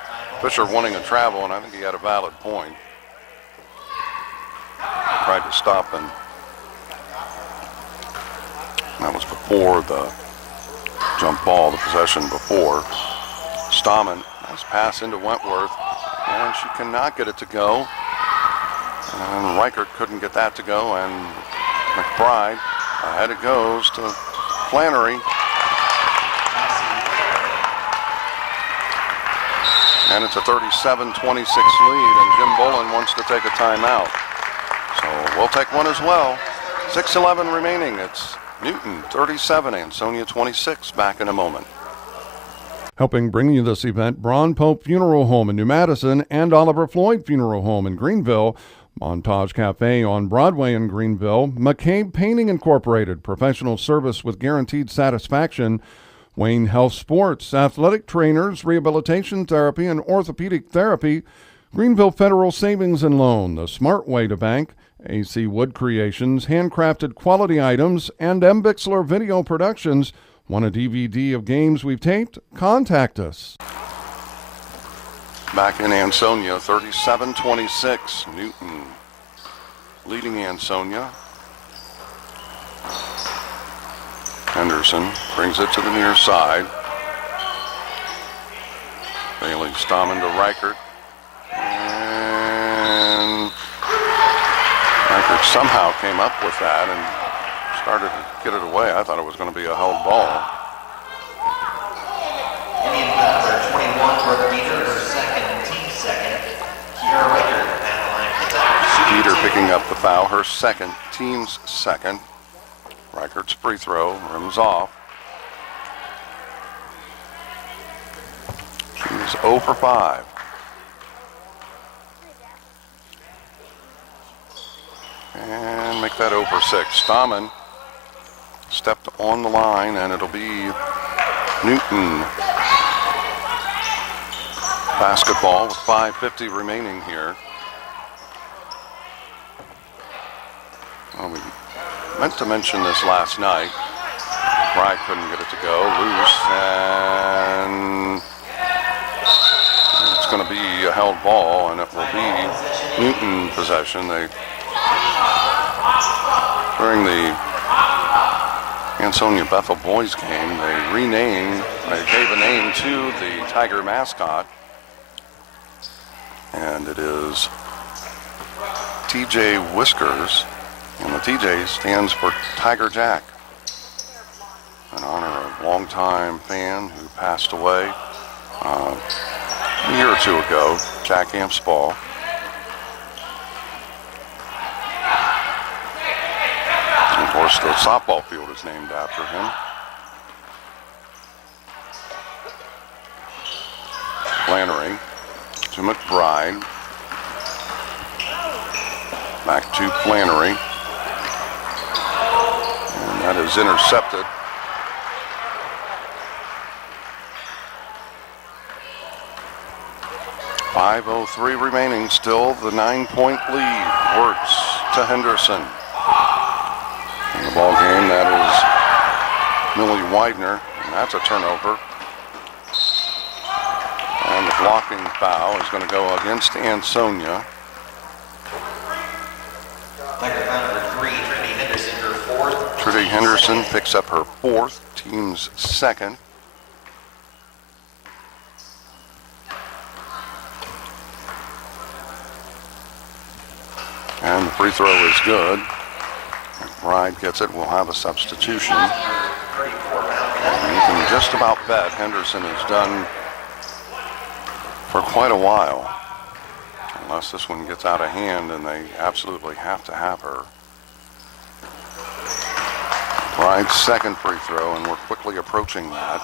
Fisher wanting a travel, and I think he had a valid point. Tried to stop, and that was before the jump ball, the possession before. Stammen, nice pass into Wentworth, and she cannot get it to go. And Reichert couldn't get that to go, and McBride, ahead it goes to Flannery. And it's a 37-26 lead, and Jim Bolin wants to take a timeout. So we'll take one as well. 6:11 remaining. It's Newton 37, Ansonia 26. Back in a moment. Helping bring you this event, Braun Pope Funeral Home in New Madison and Oliver Floyd Funeral Home in Greenville, Montage Cafe on Broadway in Greenville, McCabe Painting Incorporated, professional service with guaranteed satisfaction, Wayne Health Sports, athletic trainers, rehabilitation therapy, and orthopedic therapy, Greenville Federal Savings and Loan, the smart way to bank, AC Wood Creations, handcrafted quality items, and M. Bixler Video Productions. Want a DVD of games we've taped? Contact us. Back in Ansonia, 37-26. Newton leading Ansonia. Henderson brings it to the near side. Bailey Stammen to Reichert. And Reichert somehow came up with that and started to get it away. I thought it was going to be a held ball. Indian fouls are 21 for Peter, her second, team second. Kiera Reichert at the line for the Tigers. Peter picking up the foul, her second, team's second. Reichert's free throw, rims off. She's 0 for 5. And make that 0 for 6. Stammen stepped on the line, and it'll be Newton. Basketball with 5:50 remaining here. Well, we meant to mention this last night. Bride couldn't get it to go. Loose, and it's going to be a held ball, and it will be Newton possession. During the Ansonia Bethel boys game, they gave a name to the Tiger mascot, and it is TJ Whiskers. And the TJ stands for Tiger Jack, in honor of a longtime fan who passed away a year or two ago, Jack Ampsball. And of course, the softball field is named after him. Flannery to McBride. Back to Flannery. That is intercepted. .503 remaining, still the 9-point lead. Wirtz to Henderson. In the ball game, that is Millie Widener, and that's a turnover. And the blocking foul is going to go against Ansonia. Tiger foul number 3, Trinity Henderson, her fourth. Trudy Henderson picks up her 4th, team's 2nd. And the free throw is good. McBride gets it. We'll have a substitution. And you can just about bet Henderson is done for quite a while. Unless this one gets out of hand and they absolutely have to have her. McBride's 2nd free throw, and we're quickly approaching that.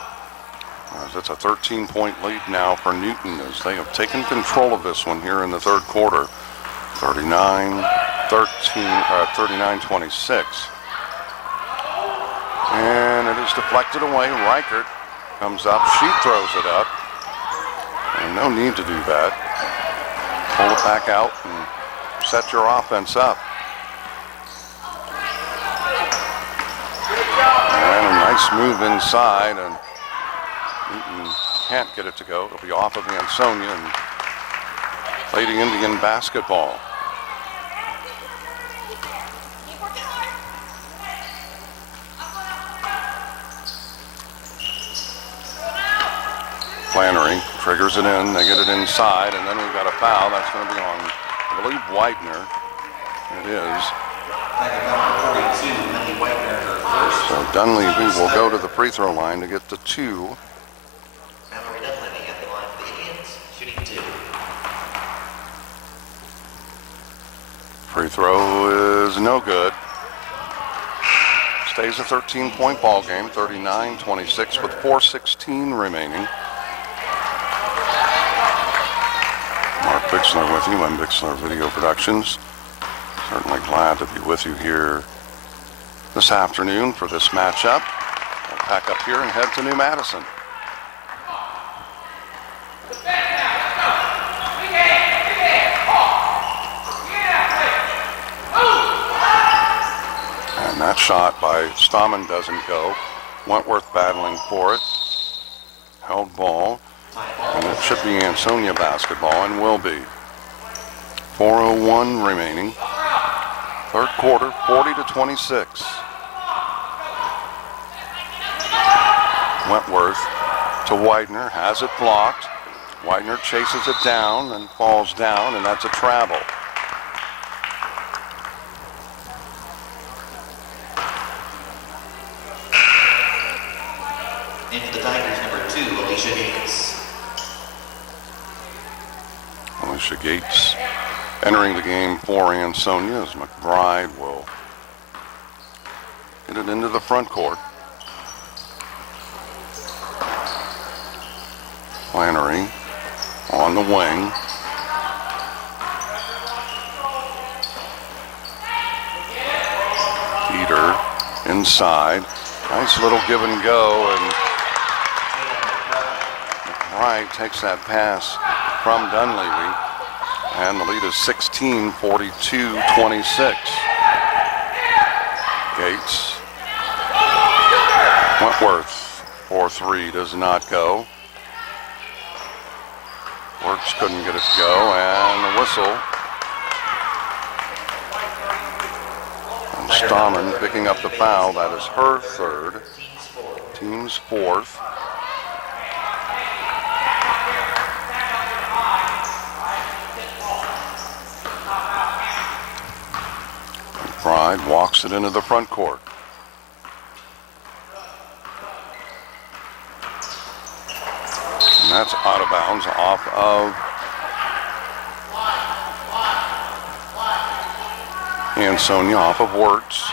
As it's a 13-point lead now for Newton as they have taken control of this one here in the 3rd quarter. 39-26. And it is deflected away. Reichert comes up. She throws it up. And no need to do that. Pull it back out and set your offense up. And a nice move inside, and Newton can't get it to go. It'll be off of Ansonia and Lady Indian basketball. Flannery triggers it in. They get it inside, and then we've got a foul. That's going to be on, I believe, Widener. It is. So Dunleavy will go to the free throw line to get the 2. Free throw is no good. Stays a 13-point ball game, 39-26 with 4:16 remaining. Mark Bixler with you on Bixler Video Productions. Certainly glad to be with you here this afternoon for this matchup. We'll pack up here and head to New Madison. And that shot by Stahman doesn't go. Wentworth battling for it. Held ball. And it should be Ansonia basketball, and will be. 4:01 remaining. 3rd quarter, 40-26. Wentworth to Widener, has it blocked. Widener chases it down and falls down, and that's a travel. Into the Tigers, number 2, Alicia Gates. Alicia Gates entering the game for Ansonia as McBride will get it into the front court. Flannery on the wing. Peter inside. Nice little give and go, and McBride takes that pass from Dunleavy, and the lead is 16, 42-26. Gates. Wentworth for 3 does not go. Works couldn't get it to go, and the whistle. And Stahman picking up the foul. That is her 3rd, team's 4th. McBride walks it into the front court. And that's out of bounds off of Ansonia, off of Wirtz.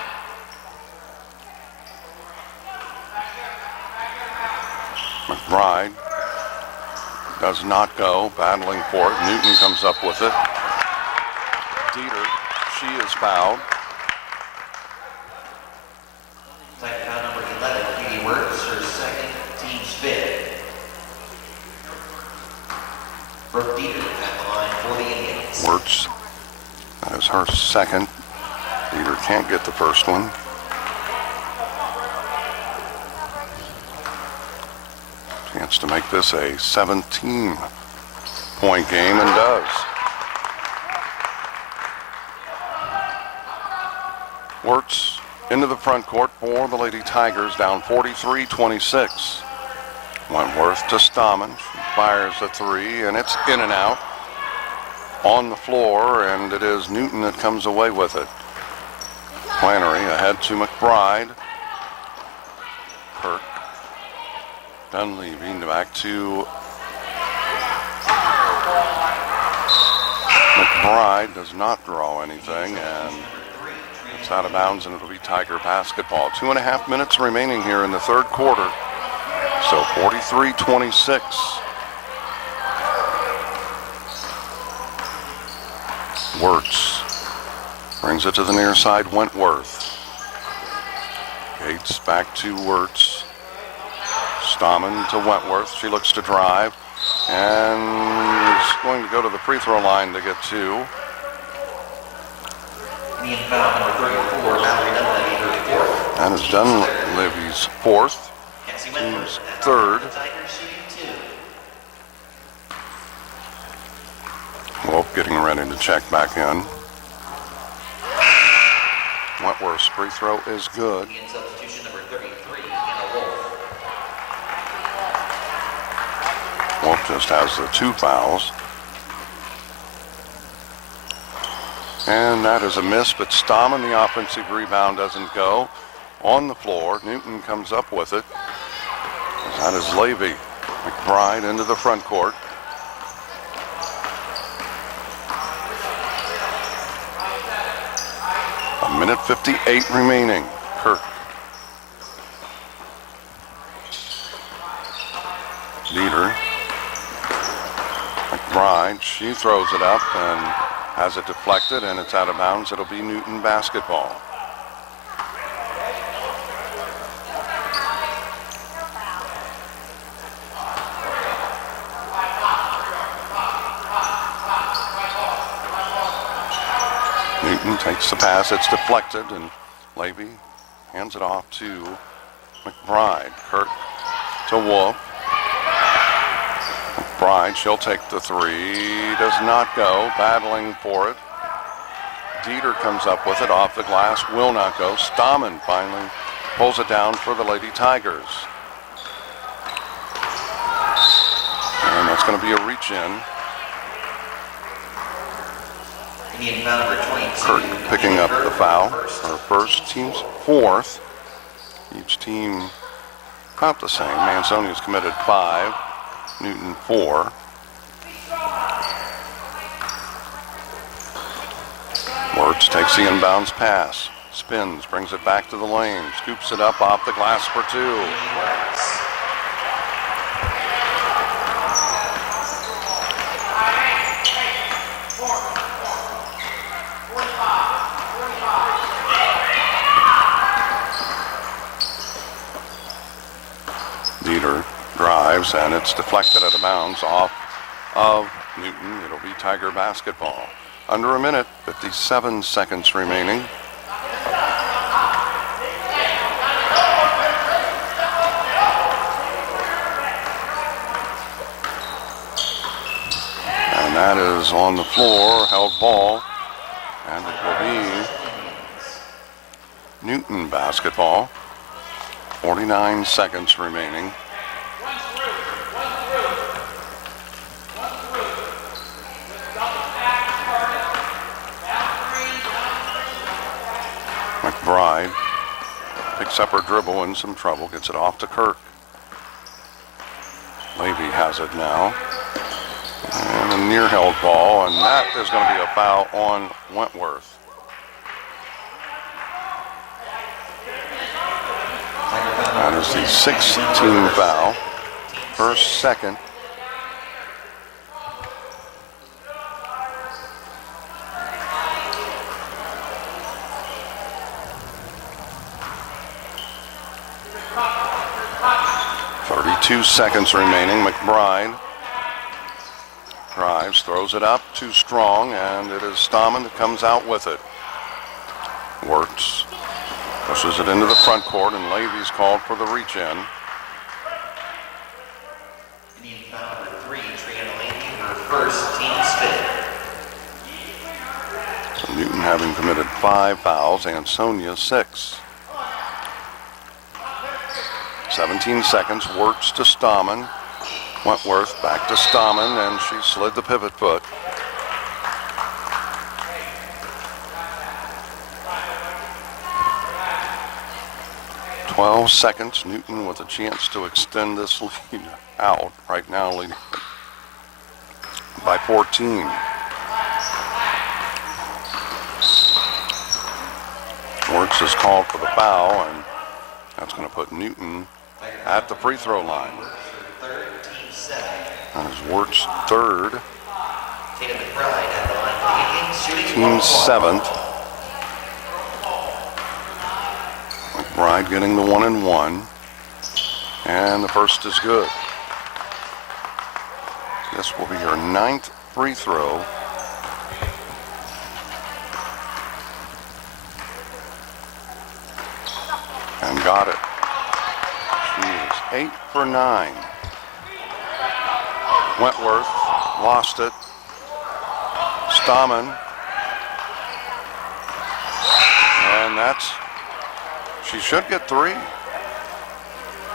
McBride does not go, battling for it. Newton comes up with it. Dieter, she is fouled. Tiger foul number 11, Katie Wirtz, her 2nd, team's 5th. Brooke Dieter at the line for the Indians. Wirtz, that is her 2nd. Dieter can't get the first one. Chance to make this a 17-point game, and does. Wirtz into the front court for the Lady Tigers, down 43-26. Wentworth to Stammen. She fires a three, and it's in and out on the floor, and it is Newton that comes away with it. Flannery ahead to McBride. Kirk. Dunleavy back to McBride. Does not draw anything, and it's out of bounds, and it'll be Tiger basketball. 2.5 minutes remaining here in the third quarter. So 43-26. Wirtz brings it to the near side. Wentworth. Gates back to Wirtz. Stammen to Wentworth. She looks to drive and is going to go to the free throw line to get two. That is Dunleavy's fourth. Team's third. Wolf getting ready to check back in. Wentworth's free throw is good. Wolf just has the two fouls. And that is a miss, but Stammen, the offensive rebound, doesn't go. On the floor, Newton comes up with it. That is Levy. McBride into the front court. A minute 58 remaining. Kirk. Leader. McBride, she throws it up and has it deflected, and it's out of bounds. It'll be Newton basketball. Newton takes the pass, it's deflected, and Levy hands it off to McBride. Kirk to Wolf. McBride, she'll take the three, does not go, battling for it. Dieter comes up with it, off the glass, will not go. Stammen finally pulls it down for the Lady Tigers. And that's going to be a reach in. Kirk picking up the foul. Her first, team's fourth. Each team about the same. Ansonia's committed 5, Newton 4. Wirtz takes the inbounds pass. Spins, brings it back to the lane. Scoops it up off the glass for two. Dieter drives, and it's deflected out of bounds off of Newton. It'll be Tiger basketball. Under a minute, 57 seconds remaining. And that is on the floor, held ball, and it will be Newton basketball. 49 seconds remaining. McBride picks up her dribble in some trouble, gets it off to Kirk. Levy has it now. And a near held ball, and that is going to be a foul on Wentworth. That is the 6th team foul. First, second. Two seconds remaining. McBride drives, throws it up, too strong, and it is Stammen that comes out with it. Wirtz pushes it into the front court, and Levy's called for the reach in. Indian foul number 3, Triana Levy, her first, team's fifth. So Newton having committed 5 fouls, Ansonia 6. 17 seconds. Wertz to Stammen. Wentworth back to Stammen, and she slid the pivot foot. .12 Newton with a chance to extend this lead out. Right now leading by 14. Wertz is called for the foul, and that's going to put Newton at the free throw line. That is Wertz third. Team seventh. McBride getting the 1-and-1. And the first is good. This will be her 9th free throw. And got it. She is 8 for 9. Wentworth lost it. Stammen. And she should get 3.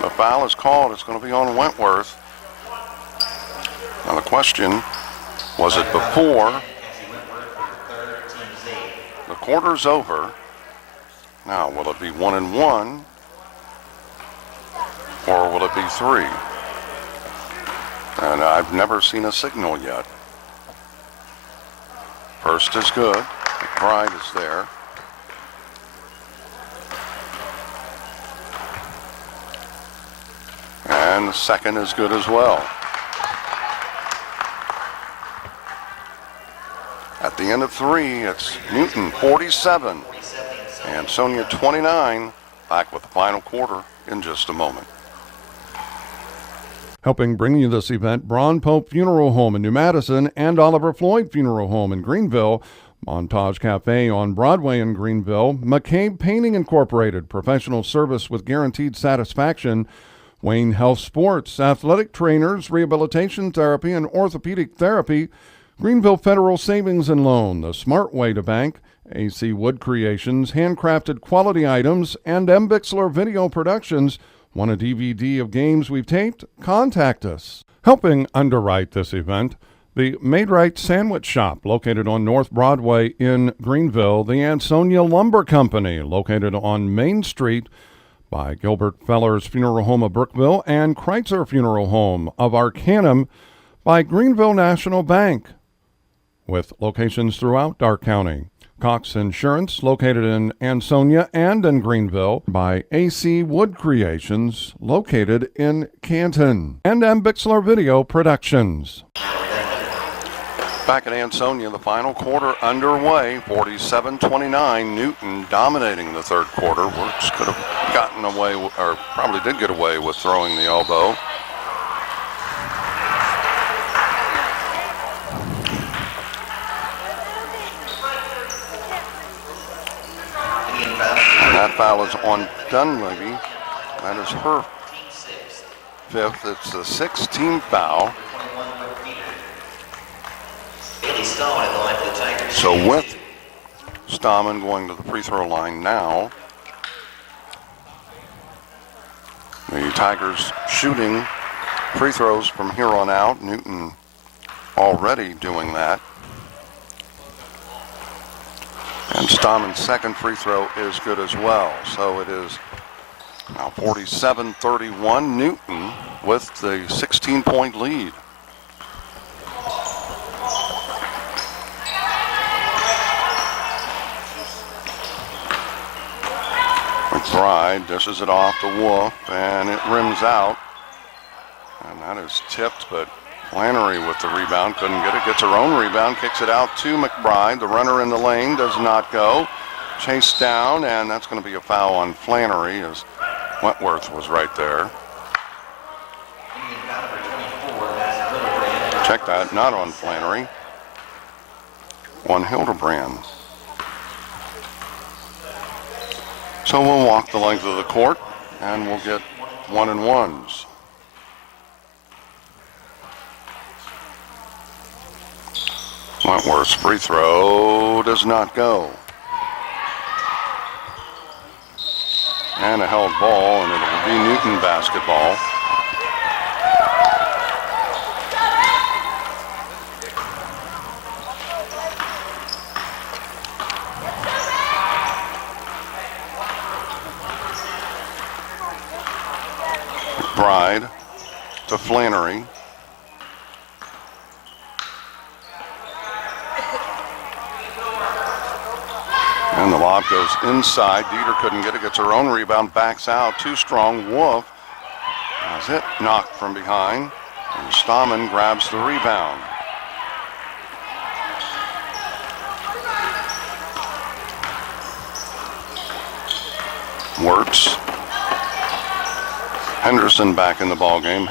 The foul is called. It's going to be on Wentworth. Now the question, was it before? The quarter's over. Now, will it be 1-and-1? Or will it be 3? And I've never seen a signal yet. First is good. McBride is there. And the second is good as well. At the end of 3, it's Newton 47, Ansonia 29. Back with the final quarter in just a moment. Helping bring you this event, Braun Pope Funeral Home in New Madison and Oliver Floyd Funeral Home in Greenville, Montage Cafe on Broadway in Greenville, McCabe Painting Incorporated, professional service with guaranteed satisfaction, Wayne Health Sports, athletic trainers, rehabilitation therapy, and orthopedic therapy, Greenville Federal Savings and Loan, the smart way to bank, AC Wood Creations, handcrafted quality items, and M. Bixler Video Productions. Want a DVD of games we've taped? Contact us. Helping underwrite this event, the Made Right Sandwich Shop, located on North Broadway in Greenville, the Ansonia Lumber Company, located on Main Street by Gilbert Feller's Funeral Home of Brookville, and Kreitzer Funeral Home of Arcanum by Greenville National Bank, with locations throughout Dark County. Cox Insurance, located in Ansonia and in Greenville, by AC Wood Creations, located in Canton, and M. Bixler Video Productions. Back at Ansonia, the final quarter underway, 47-29. Newton dominating the third quarter. Wertz could have gotten away, or probably did get away with throwing the elbow. And that foul is on Dunleavy. That is her 5th. It's the 6th team foul. So with Stammen going to the free throw line now, the Tigers shooting free throws from here on out. Newton already doing that. And Stammen's second free throw is good as well. So it is now 47-31. Newton with the 16-point lead. McBride dishes it off to Wolf, and it rims out. And that is tipped, but Flannery with the rebound, couldn't get it, gets her own rebound, kicks it out to McBride. The runner in the lane does not go. Chased down, and that's going to be a foul on Flannery as Wentworth was right there. Check that, not on Flannery. On Hildebrand. So we'll walk the length of the court, and we'll get 1-and-1s. Wentworth's free throw does not go. And a held ball, and it'll be Newton basketball. McBride to Flannery. And the lob goes inside. Dieter couldn't get it. Gets her own rebound. Backs out. Too strong. Wolf has it knocked from behind. And Stammen grabs the rebound. Wirtz. Henderson back in the ball game.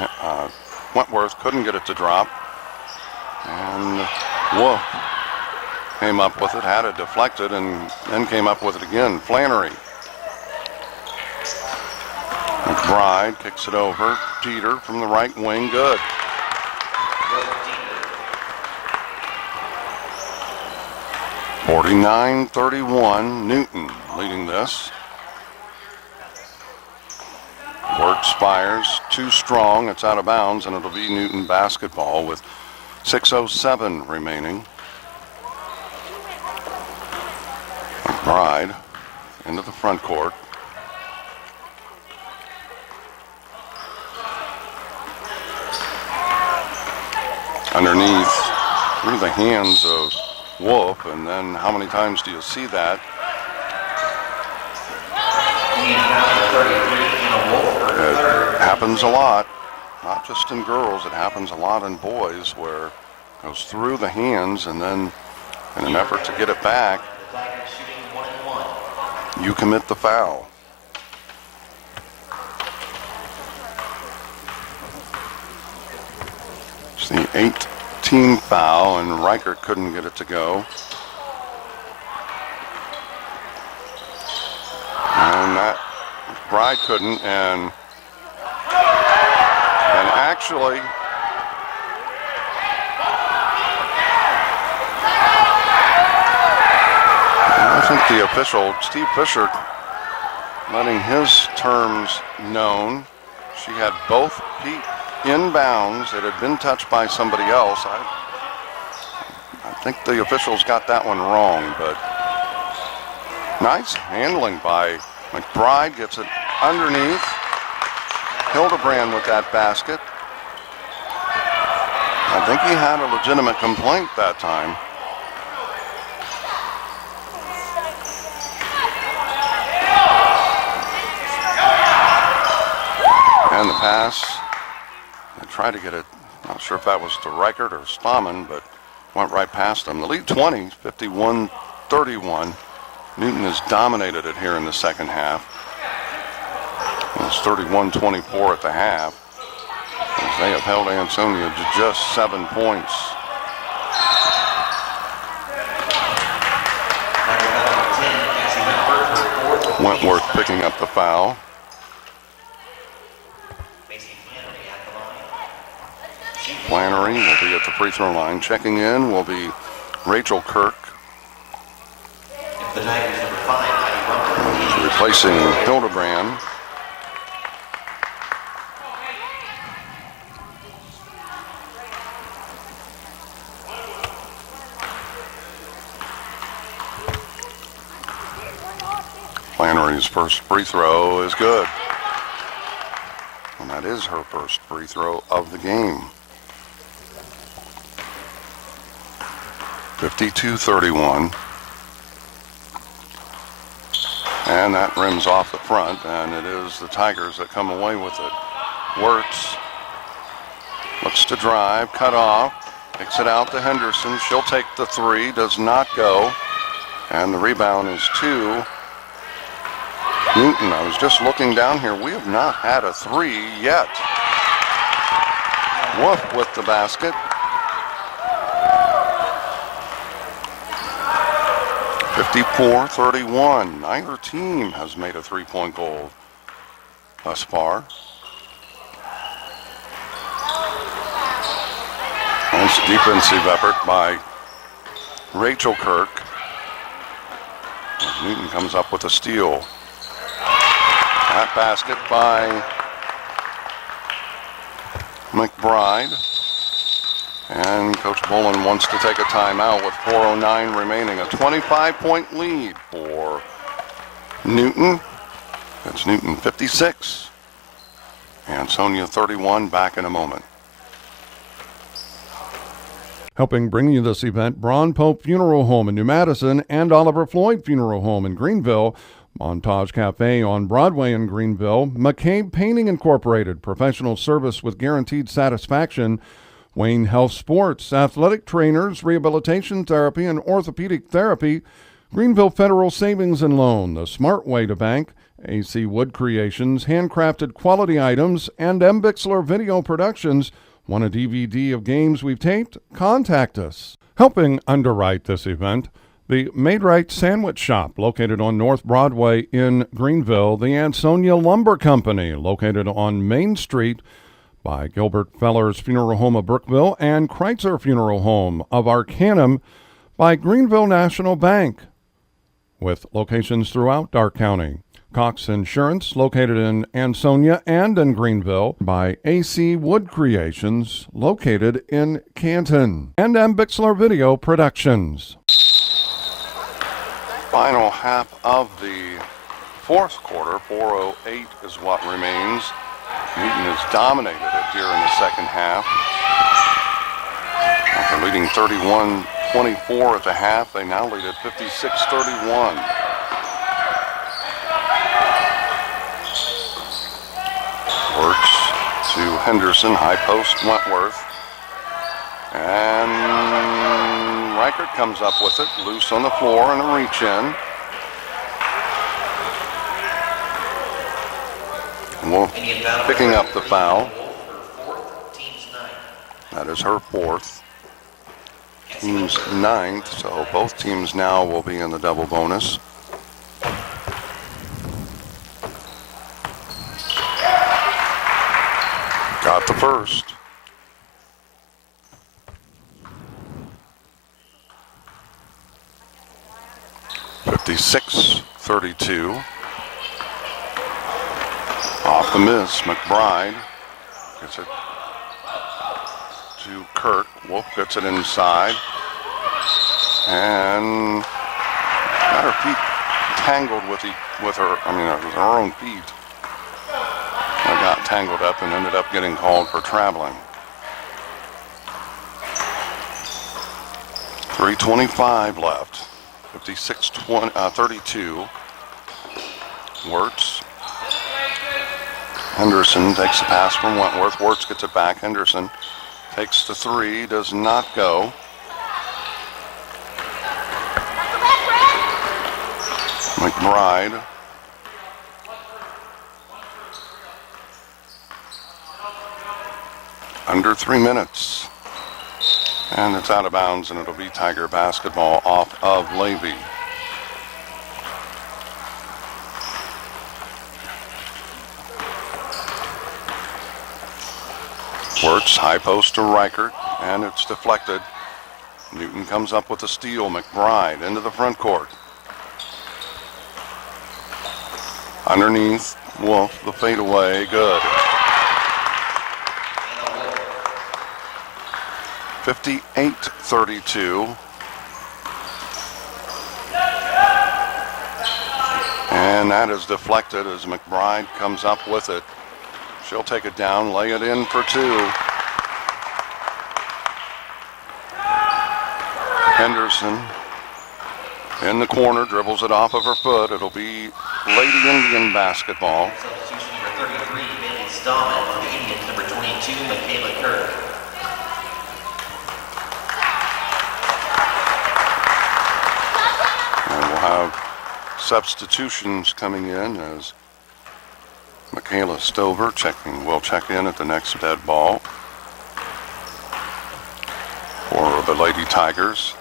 Wentworth couldn't get it to drop. And Wolf came up with it, had it deflected, and then came up with it again. Flannery. McBride kicks it over. Jeter from the right wing. Good. 49-31. Newton leading this. Wirtz fires. Too strong. It's out of bounds, and it'll be Newton basketball with 6:07 remaining. McBride into the front court. Underneath, through the hands of Wolf, and then how many times do you see that? It happens a lot, not just in girls, it happens a lot in boys where it goes through the hands, and then in an effort to get it back, you commit the foul. It's the 8th-team foul, and Reichert couldn't get it to go. And that Bride couldn't, and actually I think the official, Steve Fisher, letting his terms known. She had both feet in bounds. It had been touched by somebody else. I think the officials got that one wrong, but nice handling by McBride. Gets it underneath. Hildebrand with that basket. I think he had a legitimate complaint that time. And the pass, they tried to get it, not sure if that was to Reichert or Stammen, but went right past him. The lead 20, 51-31. Newton has dominated it here in the second half. It was 31-24 at the half, as they have held Ansonia to just 7 points. Wentworth picking up the foul. Flannery will be at the free throw line. Checking in will be Rachel Kirk. The Tigers number 5, replacing Hildebrand. Flannery's first free throw is good. And that is her first free throw of the game. 52-31. And that rims off the front, and it is the Tigers that come away with it. Wirtz looks to drive, cut off, kicks it out to Henderson. She'll take the three, does not go. And the rebound is to Newton. I was just looking down here. We have not had a three yet. Wolf with the basket. 54-31. Neither team has made a three-point goal thus far. Nice defensive effort by Rachel Kirk. Newton comes up with a steal. That basket by McBride. And Coach Bolin wants to take a timeout with 4:09 remaining. A 25-point lead for Newton. It's Newton 56. Ansonia 31. Back in a moment. Helping bring you this event, Braun Pope Funeral Home in New Madison and Oliver Floyd Funeral Home in Greenville. Montage Cafe on Broadway in Greenville. McCabe Painting Incorporated, professional service with guaranteed satisfaction. Wayne Health Sports, athletic trainers, rehabilitation therapy, and orthopedic therapy. Greenville Federal Savings and Loan, the smart way to bank. AC Wood Creations, handcrafted quality items, and M. Bixler Video Productions. Want a DVD of games we've taped? Contact us. Helping underwrite this event, the Made-Right Sandwich Shop, located on North Broadway in Greenville. The Ansonia Lumber Company, located on Main Street by Gilbert Feller's Funeral Home of Brookville and Kreitzer Funeral Home of Arcanum by Greenville National Bank, with locations throughout Dark County. Cox Insurance, located in Ansonia and in Greenville, by AC Wood Creations, located in Canton, and M. Bixler Video Productions. Final half of the fourth quarter. 4:08 is what remains. Newton has dominated it here in the second half. After leading 31-24 at the half, they now lead at 56-31. Works to Henderson, high post, Wentworth. And Reichert comes up with it, loose on the floor and a reach in. Wolf picking up the foul. That is her fourth. Team's ninth, so both teams now will be in the double bonus. Got the first. (56-32). Off the miss, McBride gets it to Kirk. Wolf gets it inside. And got her feet tangled with her own feet. They got tangled up and ended up getting called for traveling. 3:25 left. 56-32. Wirtz. Henderson takes the pass from Wentworth. Wirtz gets it back. Henderson takes the three. Does not go. McBride. Under 3 minutes. And it's out of bounds, and it'll be Tiger basketball off of Levy. Wirtz, high post to Reichert, and it's deflected. Newton comes up with a steal. McBride into the front court. Underneath, Wolf, the fadeaway, good. 58-32. And that is deflected as McBride comes up with it. She'll take it down, lay it in for two. Henderson in the corner, dribbles it off of her foot. It'll be Lady Indian basketball. Substitution number 33, Bailey Stallman. For the Indians, number 22, Michaela Kirk. And we'll have substitutions coming in as Michaela Stover will check in at the next dead ball for the Lady Tigers.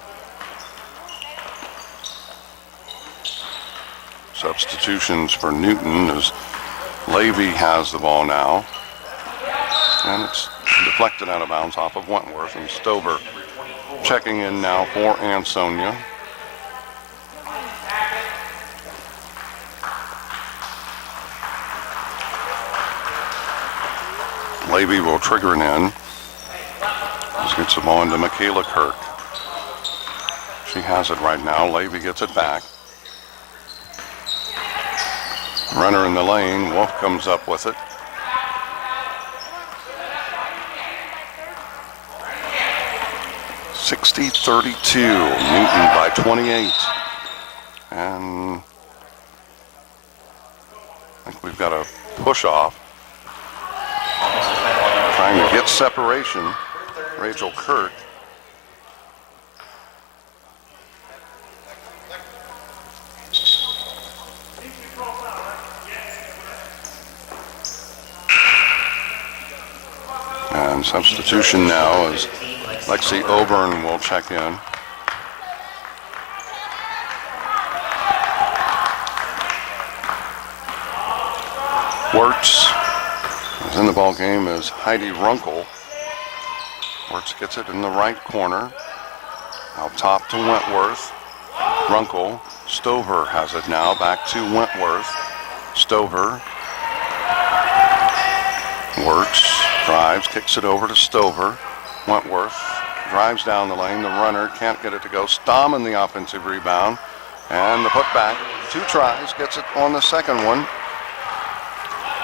Substitutions for Newton as Levy has the ball now. And it's deflected out of bounds off of Wentworth, and Stover checking in now for Ansonia. Levy will trigger it in. Just gets the ball into Michaela Kirk. She has it right now. Levy gets it back. Runner in the lane. Wolf comes up with it. (60-32). Newton by 28. And I think we've got a push off. Trying to get separation. Rachel Kirk. And substitution now is Lexi Oburn will check in. Wirtz is in the ball game is Heidi Runkle. Wirtz gets it in the right corner. Out top to Wentworth. Runkle. Stover has it now. Back to Wentworth. Stover. Wirtz drives, kicks it over to Stover. Wentworth drives down the lane. The runner can't get it to go. Stamm in the offensive rebound. And the putback. 2 tries. Gets it on the second one.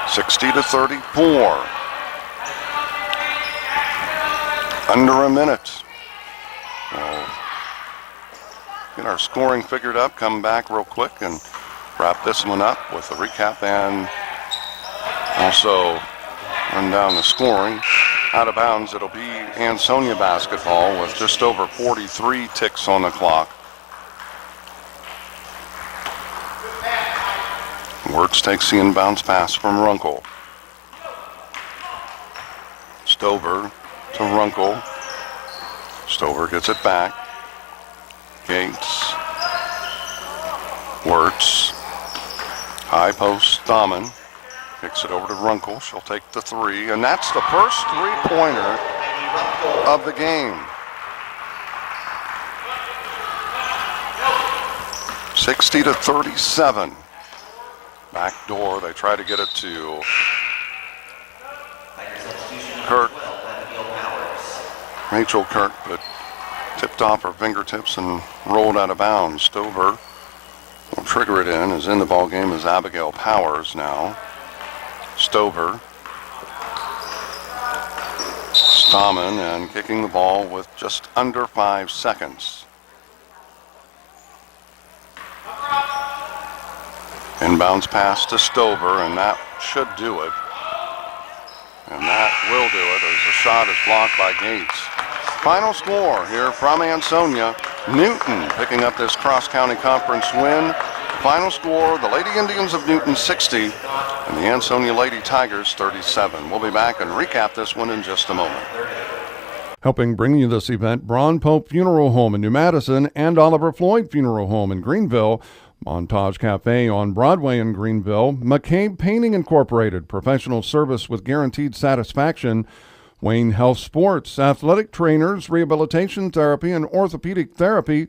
60-34. Under a minute. We'll get our scoring figured up, come back real quick and wrap this one up with a recap and also run down the scoring. Out of bounds, it'll be Ansonia basketball with just over 43 ticks on the clock. Wirtz takes the inbounds pass from Runkle. Stover to Runkle. Stover gets it back. Gates. Wirtz. High post, Stamen. Kicks it over to Runkle. She'll take the 3. And that's the first 3-pointer of the game. 60-37. Back door. They try to get it to Kirk. Rachel Kirk, but tipped off her fingertips and rolled out of bounds. Stover will trigger it in. Is in the ball game is Abigail Powers now. Stover. Stamen and kicking the ball with just under 5 seconds. Inbounds pass to Stover, and that should do it. And that will do it as the shot is blocked by Gates. Final score here from Ansonia. Newton picking up this cross-county conference win. Final score, the Lady Indians of Newton 60 and the Ansonia Lady Tigers 37. We'll be back and recap this one in just a moment. Helping bring you this event, Braun Pope Funeral Home in New Madison and Oliver Floyd Funeral Home in Greenville. Montage Cafe on Broadway in Greenville. McCabe Painting Incorporated, professional service with guaranteed satisfaction. Wayne Health Sports, athletic trainers, rehabilitation therapy, and orthopedic therapy.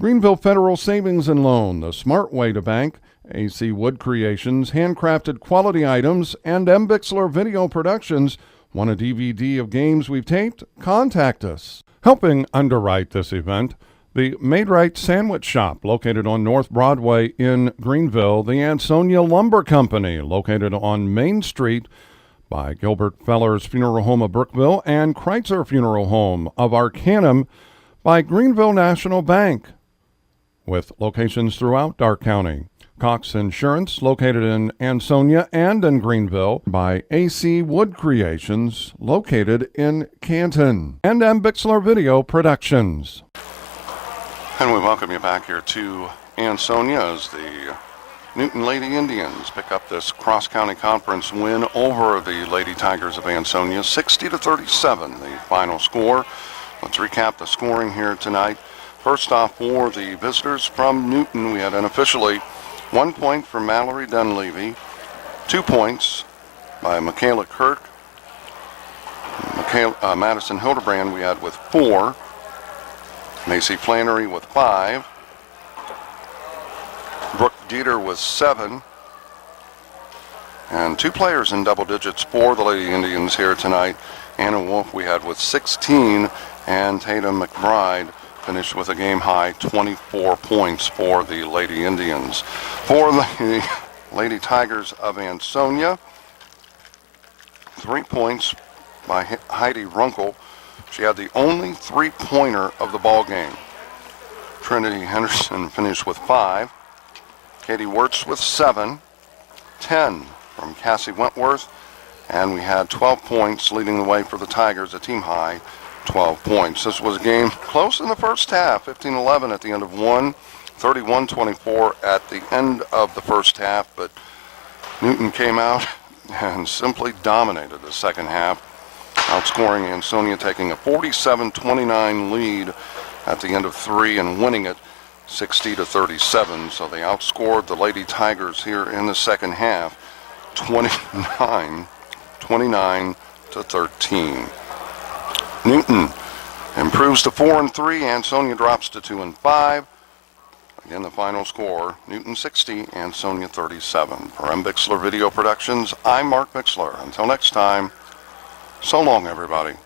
Greenville Federal Savings and Loan, the smart way to bank. AC Wood Creations, handcrafted quality items, and M. Bixler Video Productions. Want a DVD of games we've taped? Contact us. Helping underwrite this event, the Maid-Rite Sandwich Shop, located on North Broadway in Greenville. The Ansonia Lumber Company, located on Main Street by Gilbert Feller's Funeral Home of Brookville and Kreitzer Funeral Home of Arcanum by Greenville National Bank, with locations throughout Dark County. Cox Insurance, located in Ansonia and in Greenville, by AC Wood Creations, located in Canton, and M. Bixler Video Productions. And we welcome you back here to Ansonia as the Newton Lady Indians pick up this cross-county conference win over the Lady Tigers of Ansonia, 60-37, the final score. Let's recap the scoring here tonight. First off, for the visitors from Newton, we had unofficially 1 point for Mallory Dunleavy, 2 points by Michaela Kirk. Madison Hildebrand we had with 4. Macy Flannery with 5. Brooke Dieter with 7. And 2 players in double digits for the Lady Indians here tonight. Anna Wolf we had with 16, and Tatum McBride finished with a game-high 24 points for the Lady Indians. For the Lady Tigers of Ansonia, 3 points by Heidi Runkle. She had the only 3-pointer of the ball game. Trinity Henderson finished with 5. Katie Wirtz with 7. 10 from Cassie Wentworth. And we had 12 points leading the way for the Tigers, a team high 12 points. This was a game close in the first half, 15-11 at the end of one, 31-24 at the end of the first half, but Newton came out and simply dominated the second half, outscoring Ansonia, taking a 47-29 lead at the end of 3 and winning it 60-37. So they outscored the Lady Tigers here in the second half 29-13. Newton improves to 4-3. Ansonia drops to 2-5. Again, the final score: Newton 60, Ansonia 37. For Bixler Video Productions, I'm Mark Bixler. Until next time, so long, everybody.